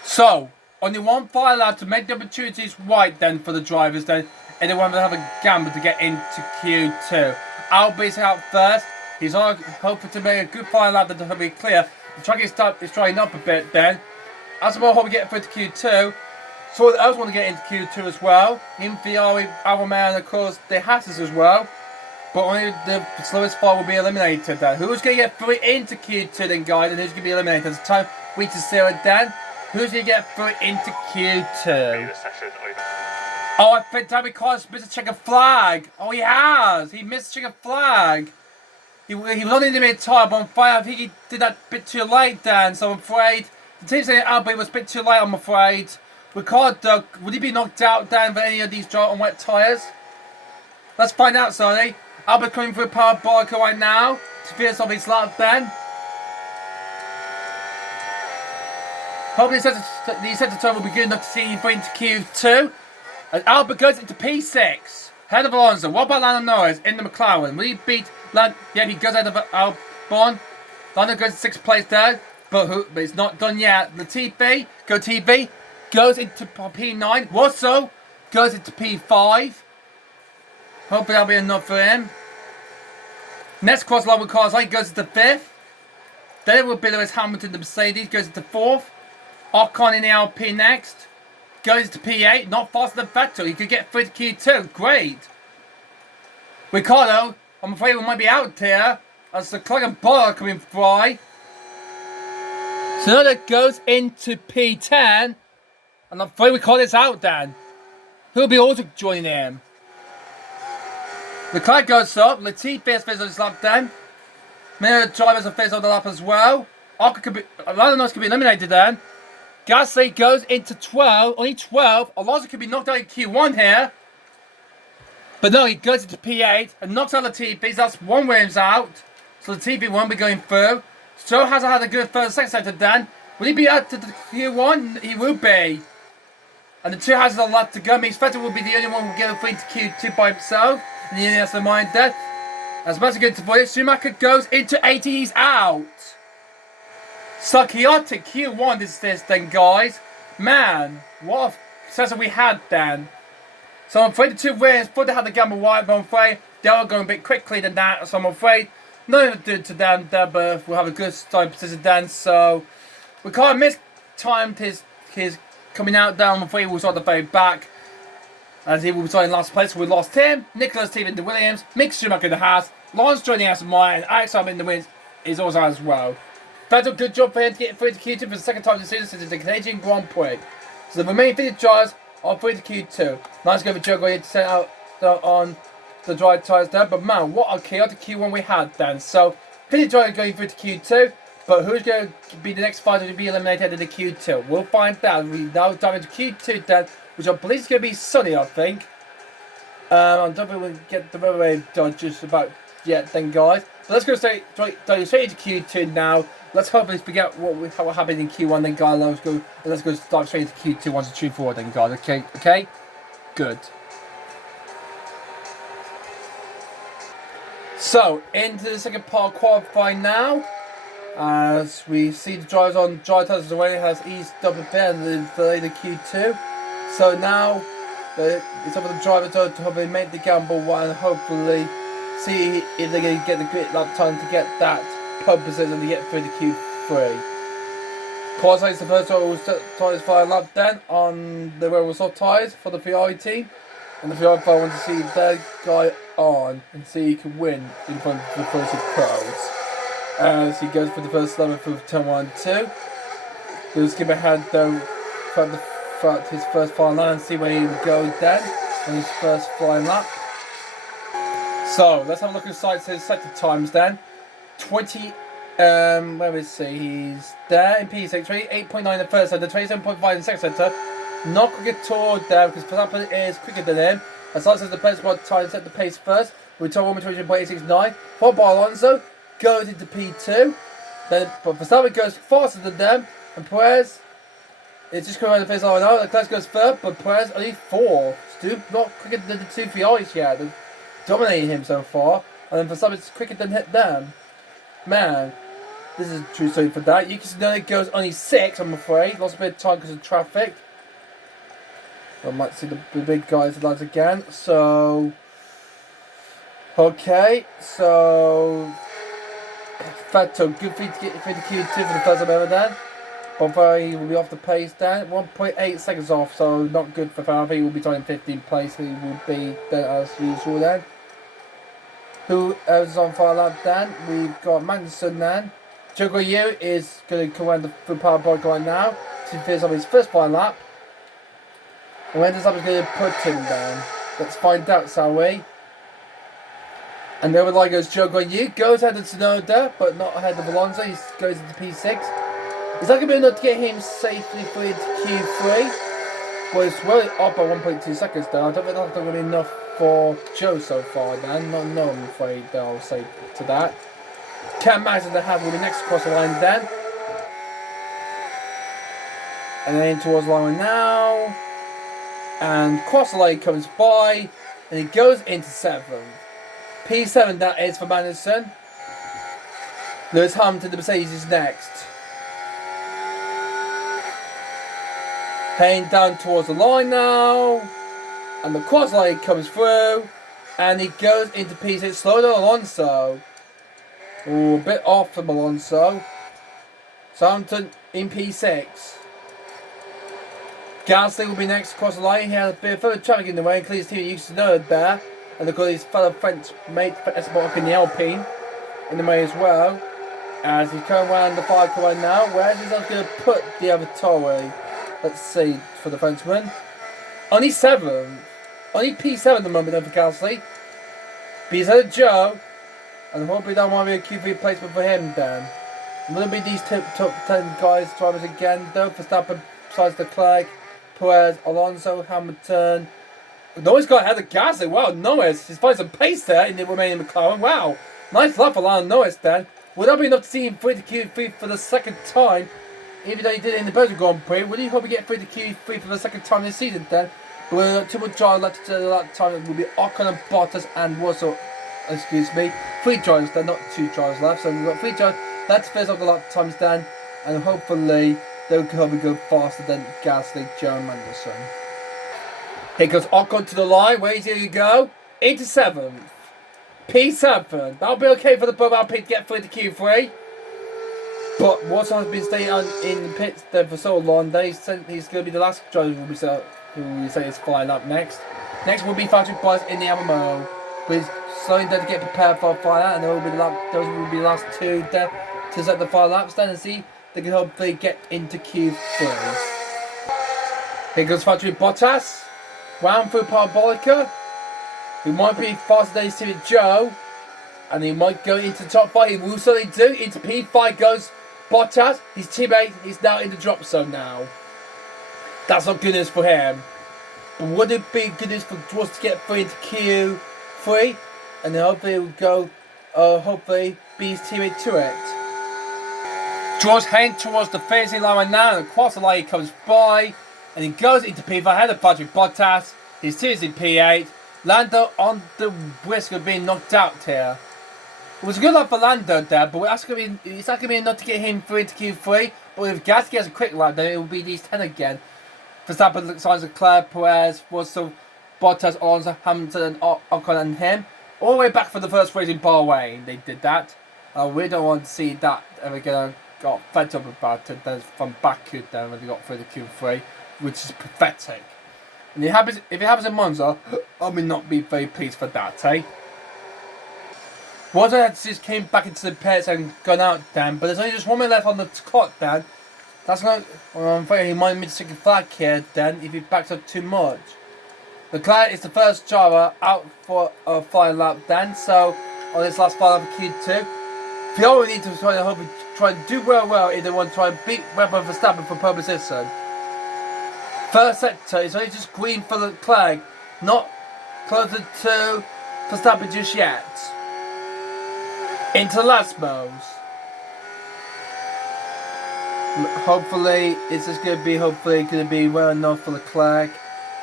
So, only one final lap to make the opportunities right then for the drivers then. Anyone will have a gamble to get into Q2. Albie's out first. He's hoping to make a good final lap that will be clear. The track is drying up a bit then. As well, hope we get through to Q2. So the others want to get into Q2 as well. In Ferrari, Alvaro, and of course the Hasses as well. But only the slowest 5 will be eliminated then. Who's going to get through into Q2 then, guys? And who's going to be eliminated? It's time we to see it then. Who's going to get through into Q2? Oh, I think David Carlos missed a checker flag. Oh, he has. He missed a checker flag. He was on the intermediate tyre, but on fire. I think he did that a bit too late then. So I'm afraid the team saying Albie was a bit too late, I'm afraid. Ricardo, would he be knocked out down for any of these dry on wet tyres? Let's find out, sorry. Albert coming through parabolic right now to finish off his lap then. Hopefully the centre turn will be good enough to see him into Q2. And Albert goes into P6. Head of Alonso. What about Lando Norris in the McLaren? Will he beat Lando? Yeah, he goes out of Albon. Lando goes to 6th place there. But it's not done yet. Latifi, goes into P9. Russell goes into P5. Hopefully that'll be enough for him. Next cross line with cars, he goes into 5th. Then it will be Lewis Hamilton, the Mercedes, goes into 4th. Ocon in the LP next. Goes to P8, not faster than Vettel. He could get through to Q2. Great. Ricardo, I'm afraid we might be out here as the clog and bottle are coming by. So now that goes into P10. And I'm afraid Ricardo's out then. Who'll be also joining him? Leclerc goes up. Latifi is on his lap then. Many of the drivers are faced on the lap as well. Lando Norris could be eliminated then. Gasly goes into 12, only 12. Alonso could be knocked out in Q1 here. But no, he goes into P8 and knocks out Latifi. That's one Williams out. So Latifi won't be going through. Stroll hasn't had a good first second sector then. Will he be out to the Q1? He will be. And the 2 has a lot to go. Means Vettel will be the only one who will get free to Q2 by himself. And he only has the mind there. As much as good to voice, Schumacher goes into 80. He's out. So chaotic Q1 this thing, guys. Man, what a session we had then. So I'm afraid the 2 wins, thought they had the gamble right, but I'm afraid they are going a bit quickly than that. So I'm afraid nothing to do to them there, but we'll have a good starting position then. So we kind of mistimed his coming out down the three, we'll start the very back. As he will be starting in last place, we lost him. Nicholas Stephen De Williams, Mick Schumacher in the house, Lawrence joining us in mine, and Alex Albon in the wins is also as well. Vettel, good job for him to get through to Q2 for the second time this season since the Canadian Grand Prix. So the remaining 50 drivers are through to Q2. Nice go for Joe here to set out on the dry tyres there, but man, what a chaotic Q1 we had then. So 50 drivers going through to Q2, but who's going to be the next fighter to be eliminated in the Q2? We'll find out. We now dive into Q2 then, which I believe is going to be sunny, I think. I don't think we'll get the weather done just about yet then, guys. But let's go straight into Q2 now. Let's hopefully forget what happened in Q1 then, guys. Let's go start straight into Q2 once and 2 forward then, guys. Okay? Good. So, into the second part of qualifying now. As we see the drivers on dry tyres already has eased up a bit and the Q2. So now it's up to the drivers to hopefully make the gamble and hopefully see if they're going to get the grid lap time to get that pole position and to get through the Q3. Qualifying is the first tyres for a lap then on the Rebel soft tyres for the Ferrari team. And the Ferrari fan want to see their guy on and see he can win in front of the first pros. As he goes for the first level for turn 1 and 2. He'll skip ahead though throughout his first final lap and see where he will go then on his first flying lap. So let's have a look inside his sector times then. 20 where is he? He's there in P6, 28.9 in the first sector, 27.5 in the second sector. Not quick at all there because Verstappen is quicker than him. As long as the best spot time set the pace first, with total 1:22.869, followed by Alonso. Goes into P2, then but Verstappen goes faster than them, and Perez is just coming around the finish line now. Leclerc goes third, but Perez only fourth. Still not quicker than the two Ferraris yet. They're dominating him so far, and then Verstappen's quicker than them. Man, this is a true story for that. Yuki Tsunoda goes only 6, I'm afraid. Lost a bit of time because of traffic. I might see the big guys lads again. So, okay, so. Vettel, good for you to get through the Q2 for the first time ever then. But Ferrari will be off the pace then. 1.8 seconds off, so not good for Ferrari. He will be trying 15th place. He will be then as usual then. Who else is on fire lap then? We've got Magnussen then. Joe Yu is going to come around the full power bike right now to finish up his first fire lap. And when Verstappen is going to put him down? Let's find out, shall we? And the other line goes Joe Yu, goes ahead of Tsunoda, but not ahead of Alonso. He goes into P6. Is that going to be enough to get him safely through to Q3? Well, it's well up by 1.2 seconds though. I don't think that's going to be enough for Joe so far then. No, I'm afraid I'll say to that. Cam Max and the Haas will be next across the line then. And then towards the line now. And cross the line comes by. And he goes into 7th. P7 that is for Magnussen. Lewis Hamilton, the Mercedes is next. Heading down towards the line now. And the cross line comes through. And he goes into P6. Slow down Alonso. Ooh, a bit off from Alonso. So Hamilton in P6. Gasly will be next across the line. He has a bit of further traffic in the way. And clears team used to know it there. And they've got his fellow French mate for Esteban in the Alpine in the way as well. As he's coming around the fire car now. Where's he going to put the other Torre? Let's see for the Frenchman. Only 7th. Only P7 at the moment then for Gasly. P7 Joe. And hopefully that might be a Q3 placement for him then. Will it be these top 10 guys drivers again though? Verstappen, besides Leclerc, Perez, Alonso, Hamilton. Norris got ahead of Gasly. Wow, Norris. He's finding some pace there in the remaining McLaren. Wow. Nice lap for Lando Norris then. Would that be enough to see him through the Q3 for the second time? Even though he did it in the Belgian Grand Prix, will he hope to get through the Q3 for the second time this season then? With 2 more drivers left to that time, it will be Ocon and Bottas and Russell. Excuse me. 3 drivers then, not 2 drivers left. So we've got 3 drivers. Let's finish off the lap times then. And hopefully they'll probably go faster than Gasly, Joe and Magnussen. Here goes Ocon to the line. Where is he going to go? Into 7th. P7. That'll be okay for the Bob Alpine to get through to Q3. But Watson has been staying in the pits there for so long that he's going to be the last driver who we say is flying up next. Next will be factory boys in the MMO. But he's slowing down to get prepared for a fire out, and those will be the last two there to set the fire laps then and see they can hopefully get into Q3. Here goes factory Bottas. Round through Parabolica. He might be faster than his teammate Joe. And he might go into the top 5. He will certainly do. Into P5 goes Bottas. His teammate is now in the drop zone now. That's not good news for him. But would it be good news for Dross to get through into Q3? And then hopefully it will go, hopefully be his teammate to it. Dross heading towards the finishing line right now. And across the line he comes by. And he goes into P5 ahead of Patrick Bottas. His teammate's in P8. Lando on the risk of being knocked out here. It was a good lap for Lando there, but it's not going to be enough to get him through into Q3. But if Gasly gets a quick lap, then it will be these 10 again. Verstappen, Sainz, Leclerc, Perez, Russell, Bottas, Alonso, Hamilton, and Ocon and him. All the way back for the first race in Bahrain, they did that. We don't want to see that ever again. Got fed up about it. That's from Baku then when they got through the Q3, which is pathetic. And if it happens in Monza, I will not be very pleased for that, eh? Monza just came back into the pits and gone out then, but there's only just 1 minute left on the clock then. That's not. Well, I'm afraid he might need to take a flag here then if he backs up too much. Leclerc is the first driver out for a final lap then, so on this last final lap of Q2. Fiora need to try and do well if they want to try and beat Webber Verstappen for pole position. First sector is only just green for Leclerc, not closer to Verstappen just yet. Into the last modes. Hopefully, it's just going to be well enough for Leclerc.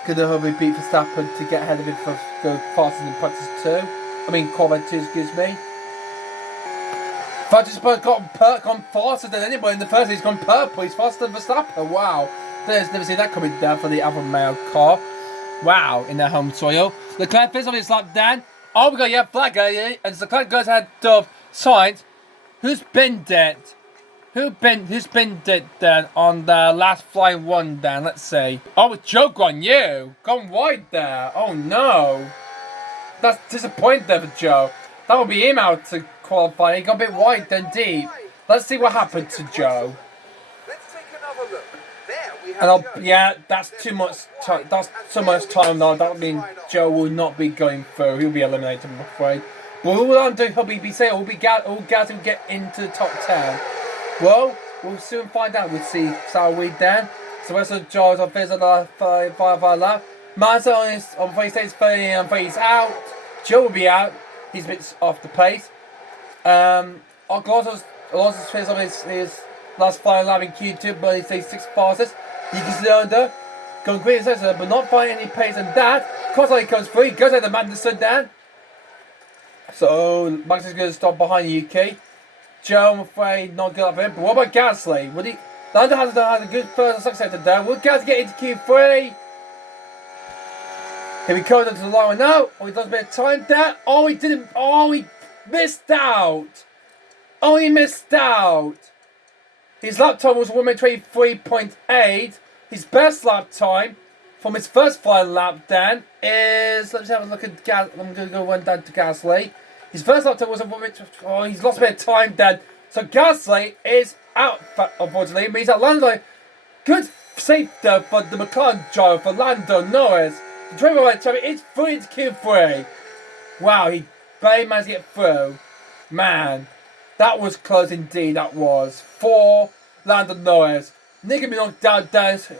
Going to hopefully beat Verstappen to get ahead of him for go faster than practice 2. I mean, qualify 2, excuse me. Verstappen's gone faster than anybody in the first. He's gone purple. He's faster than Verstappen. Wow. There's never seen that coming down for the Alfa Romeo car. Wow, in their home soil. Leclerc finishes on his lap down. Oh, we got a flag here. And Leclerc goes ahead of Sainz. Who's binned it? Who's binned it then on the last flying one then? Let's see. Oh, it's Joe on you. Gone wide there. Oh no. That's disappointing there for Joe. That would be him out to qualify. He got a bit wide then deep. Let's see what happened to Joe. Let's take another look. There we And have yeah, that's too much. That's so much time now. That would mean Joe will not be going through. He'll be eliminated, I'm afraid. But all I'm doing, he'll be saying, all guys will get into the top 10. Well, we'll soon find out. We'll see Salary then. So the rest of the drivers are finished on the five lap. Monza on phase stays 30 and phase out. Joe will be out. He's a bit off the pace. Alonso's finished on his last final lap in Q2, but he stays 6th fastest. You can see under going quick but not finding any pace and that. Cosly comes through, goes out the Manderson down. So Max is going to stop behind the UK. Joe, I'm afraid, not good up for him. But what about Gasly? Lando hasn't had a good first and second sector down. Will Gasly get into Q3? Here we go to the line now. Oh, he does a bit of time there. Oh, he didn't. Oh, he missed out. Oh, he missed out. His lap time was 1:23.8. His best lap time from his first final lap then is, let's have a look at Gas. I'm going to go one down to Gasly. His first lap time was he's lost a bit of time then. So Gasly is out, unfortunately. It means that Lando, good safety for the McLaren driver for Lando Norris. The driver right champion is through into Q3. Wow, he barely managed to get through. Man, that was close indeed, that was. For Lando Norris. Nick can be knocked down.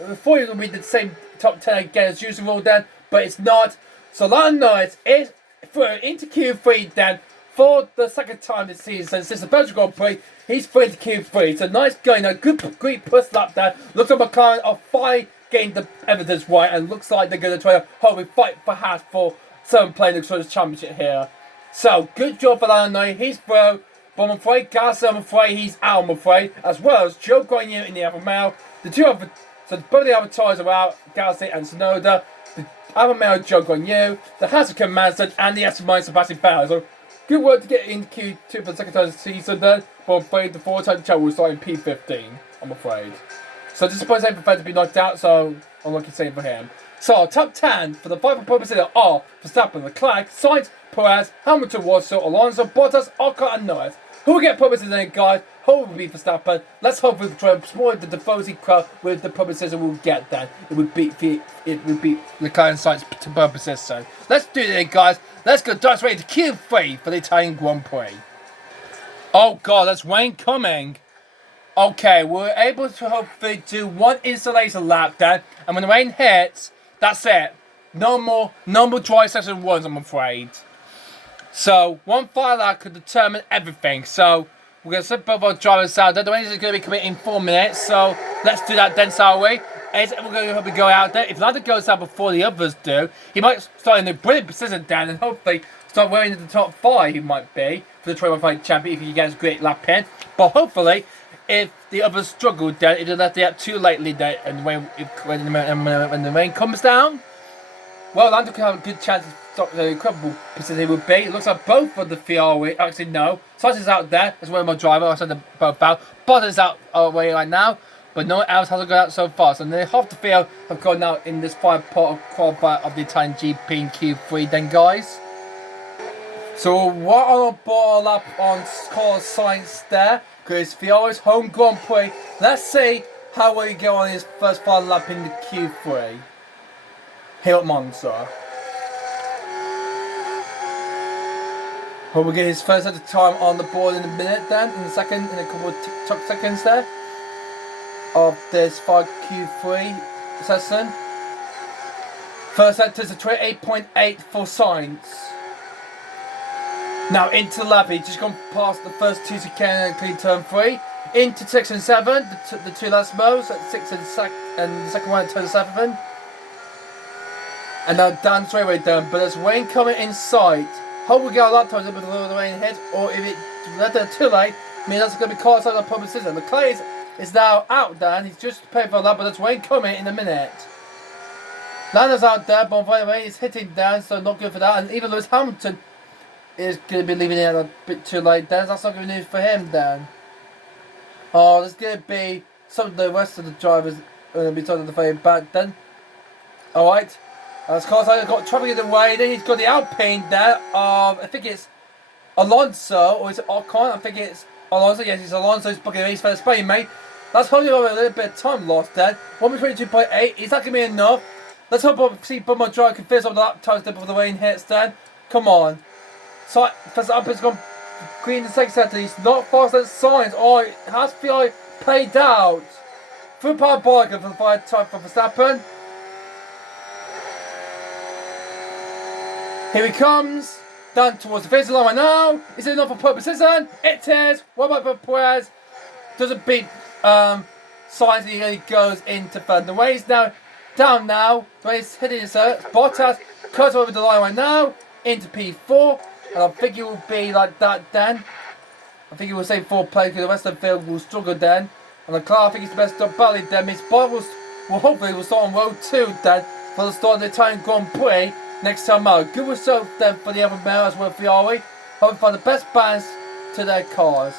Before you're going to be the same top 10 again as usual then, but it's not. So Lando Norris is through into Q3 then for the second time this season since the Belgian Grand Prix. He's through into Q3. So nice going, a great push lap there. Looks like McLaren are finally getting the evidence right, and looks like they're going to try to hopefully fight for Haas for some playing the Constructors' Championship here. So good job for Lando Norris. He's through. But I'm afraid Gasly, I'm afraid he's out, I'm afraid. As well as Joe Guanyu in the Alfa Romeo. The two other, so both the other tyres are out, Gasly and Tsunoda. The Alfa Romeo, Joe Guanyu. The Haas Mazda and the Aston Martin Sebastian Vettel. So Good work to get into Q2 for the second time this season then, but I'm afraid the 4-time challenge will start in P15, I'm afraid. So disappointing for Fed to be knocked out, so unlucky same for him. So top 10 for the final purposes are Verstappen, Leclerc, Sainz, Perez, Hamilton, Russell, Alonso, Bottas, Ocon and Norris. Who will get purposes in it, guys? Who will be Verstappen? Let's hope we try and exploit the Tifosi crowd with the purposes we'll get then. It would beat Leclerc and Sainz to purposes, so let's do it, guys. Let's go dive straight to Q3 for the Italian Grand Prix. Oh god, that's rain coming. Okay, we're able to hopefully do one installation lap then, and when the rain hits, that's it. No more dry section runs, I'm afraid. So, one fire lap could determine everything. So, we're going to set both our drivers out there. The rain is going to be coming in 4 minutes, so let's do that then, shall we? We're going to hope we go out there. If Lando goes out before the others do, he might start in a brilliant position down and hopefully start wearing into the top 5, he might be, for the 21 champion if he gets a great lap in. But hopefully, if the others struggle, then it'll let the up too lately and when the rain comes down, well, Lando could have a good chance to stop the incredible position it would be. It looks like both of the Ferrari, actually no, Sainz is out there, that's one of my driver, I sent them both out. Bottas is out away right now, but no one else hasn't gone out so far. So nearly half the field have gone out in this 5-part of qualifier of the Italian GP in Q3 then, guys. So we're on a ball lap on Carlos Sainz there, because Ferrari's home Grand Prix. Let's see how will he go on his first final lap in the Q3 here at Monza. Hope we get his first set of time on the board in a minute then, in a couple of seconds there of this 5Q3 session. First set is a 28.8 for Sainz. Now into the lap, he's just gone past the first 2 chicane and clean turn 3. Into 6 and 7, the two last moves at 6 and the second one at turn 7. And now down the straightaway down, but there's rain coming in sight. Hope we get a lap times before the rain hits, or if it let it too late, I mean that's going to be caught outside the public system. The clay is now out there, and he's just paid for a lap, but there's rain coming in a minute. Lando's out there, but by the way, he's hitting down, so not good for that. And even Lewis Hamilton is going to be leaving it a bit too late then. That's not going to be news for him then. Oh, there's going to be some of the rest of the drivers going to be told to the back then. Alright. As Carlos Sainz got traffic in the way, then he's got the Alpine there. I think it's Alonso, or is it Ocon? I think it's Alonso. Yes, it's Alonso. He's booking a race for Spain, mate. Let's hope you have a little bit of time lost then. 1:22.8. Is that going to be enough? Let's hope Bummer Drive can finish up the lap times before the rain hits then. Come on. So, Verstappen's gone green in the second set. He's not faster than Sainz. Oh, it has Ferrari played out. Through parabolic for the 5 time for Verstappen. Here he comes, down towards the finish line right now. Is it enough for purposes then? It is. What about Perez? Doesn't beat Sainz, and he only goes into third. The way is now down now. The way he's hitting his Bottas cuts over the line right now into P4, and I think it will be like that then. I think it will say 4 play because the rest of the field will struggle then. And the car, I think it's the best stop badly then. Means Bottas will hopefully start on row 2 then for the start of the Italian Grand Prix. Next time out, good result then for the other male as well, Ferrari. Hoping for the best balance to their cars.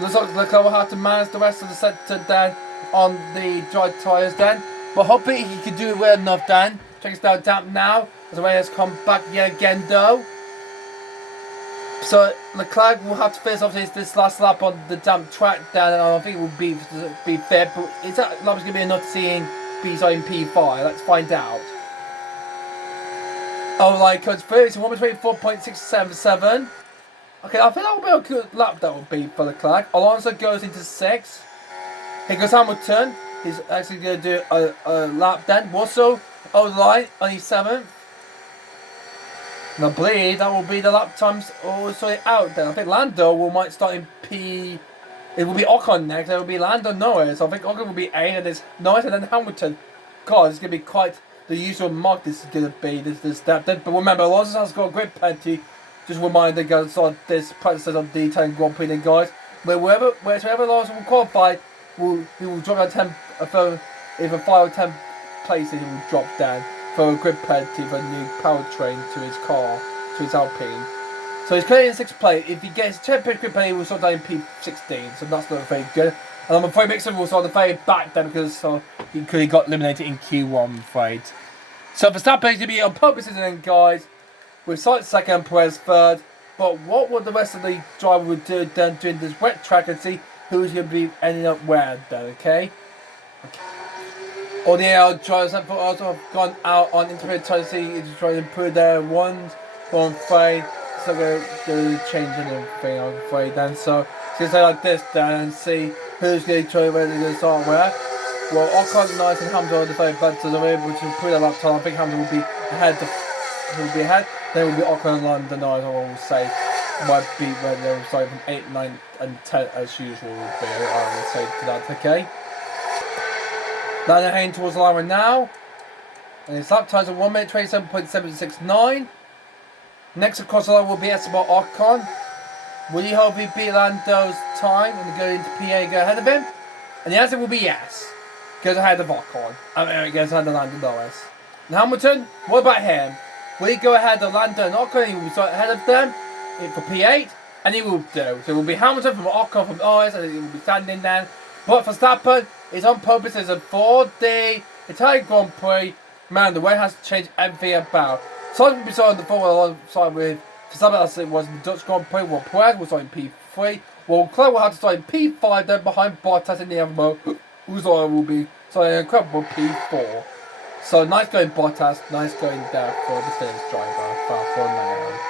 Looks like the car will have to manage the rest of the sector then on the dry tyres then. But hopefully he can do it well enough then. Check us down damp now as the rain has come back yet again though. So Leclerc will have to finish off this last lap on the damp track then, and I think it will be fair. But is that lap going to be enough to see him be in P5? Let's find out. Oh, like comes through. It's 1:24.677. Okay, I think that will be a good lap. That will be for Leclerc. Alonso goes into 6. Here goes Hamilton. He's actually going to do a lap then. Russell over the line, only 7th. And I believe that will be the lap times also out then. I think Lando might start in P. It will be Ocon next. It will be Lando Norris. I think Ocon will be A, and there's Norris and then Hamilton. God, it's going to be quite the usual mark this is going to be, this step. But remember, Alonso has got a great penalty. Just remind the guys on this practice on the Italian Grand Prix, then guys. Wherever Alonso will qualify, he will drop down 10, either 5 or 10 places, he will drop down for a great penalty for a new powertrain to his car, to his Alpine. So he's currently in 6th place. If he gets 10 quick play, he will start down in P16. So that's not very good. And I'm afraid Mixon will start the very back then because he got eliminated in Q1, I'm afraid. So Verstappen is going to be on pole position then, guys. With Sainz second, Perez third. But what would the rest of the driver would do then during this wet track and see who's going to be ending up where then, okay? All the AR drivers have also gone out on intermediate trying to see if they're trying to improve their ones. But I'm afraid it's not going to change anything, I'm afraid then. So it's going to stay like this then and see who's going to try where they're going to start where. Well, Ocon, Knight and Hamilton are the very best, so they're able to improve their lap time. I think Hamilton will be ahead. Then will be Ocon and London, I will say. Might be where they'll start from 8, 9 and 10 as usual will be, I will say to that, okay? Now they're heading towards the line right now. And his lap times are 1 minute 27.769. Next across the line will be Esteban Ocon. Will you hope he beat Lando's time and go into PA and go ahead of him? And the answer will be yes. Goes ahead of Ocon. It goes ahead of Lando Norris. And Hamilton, what about him? Will he go ahead of Lando and Ocon? He will be ahead of them for P8, and he will do. So it will be Hamilton from Ocon from Norris, and he will be standing there. But Verstappen is on pole position for the Italian Grand Prix. Man, the way has changed everything about. Sainz will be starting the forward alongside with Verstappen as it was in the Dutch Grand Prix. While Perez will start in P3. While Leclerc will have to start in P5, then behind Bottas in the other mode. Uzora will be starting an incredible P4. So nice going Bottas, nice going there for the Mercedes driver, for now.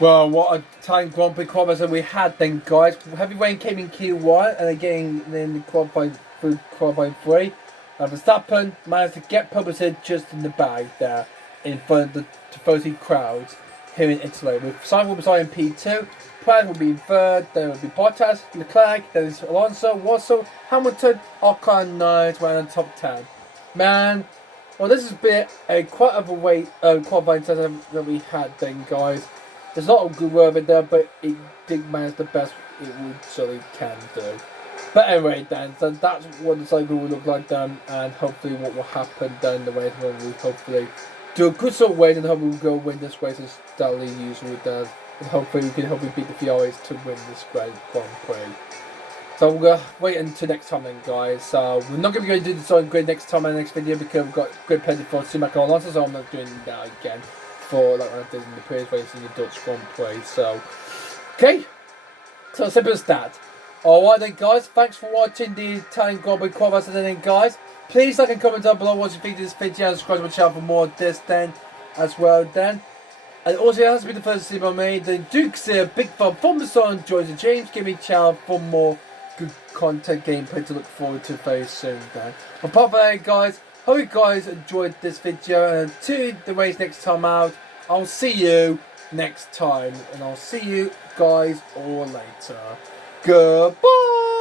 Well, what a time Grand Prix qualifier we had then, guys. Heavy rain came in Q1 and again in the qualifying 3. Verstappen managed to get published just in the bag there in front of the 30 crowds here in Italy. With Sainz will be starting P2, Perez will be in 3rd, then will be Bottas, Leclerc, then it's Alonso, Russell, Hamilton, Ocon, and Norris right in the top 10. Man, well, this has been quite of a way qualifying session that we had then, guys. There's not a good word in there, but it did manage the best it would certainly can do. But anyway, then, so that's what the cycle will look like then, and hopefully what will happen then the race will hopefully do a good sort of race, and hopefully we'll go win this race as Stanley usually does, and hopefully we can beat the Ferraris to win this Grand Prix. So we're going to wait until next time then, guys. So we're not going to do this on grid next time in the next video because we've got grid plenty for Schumacher and Alonso, so I'm not doing that again for like I did in the previous race in the Dutch Grand Prix. So, okay. So simple as that. Alright then, guys. Thanks for watching the Italian Grand Prix qualifiers then, guys. Please like and comment down below what you think of this video and subscribe to my channel for more of this then as well then. And also, it has to be the first to see by me. Then do consider a big fan from the song joins the James Gaming channel for more good content gameplay to look forward to very soon then. Apart from that, guys, hope you guys enjoyed this video, and until the race next time out, I'll see you next time, and I'll see you guys all later. Goodbye.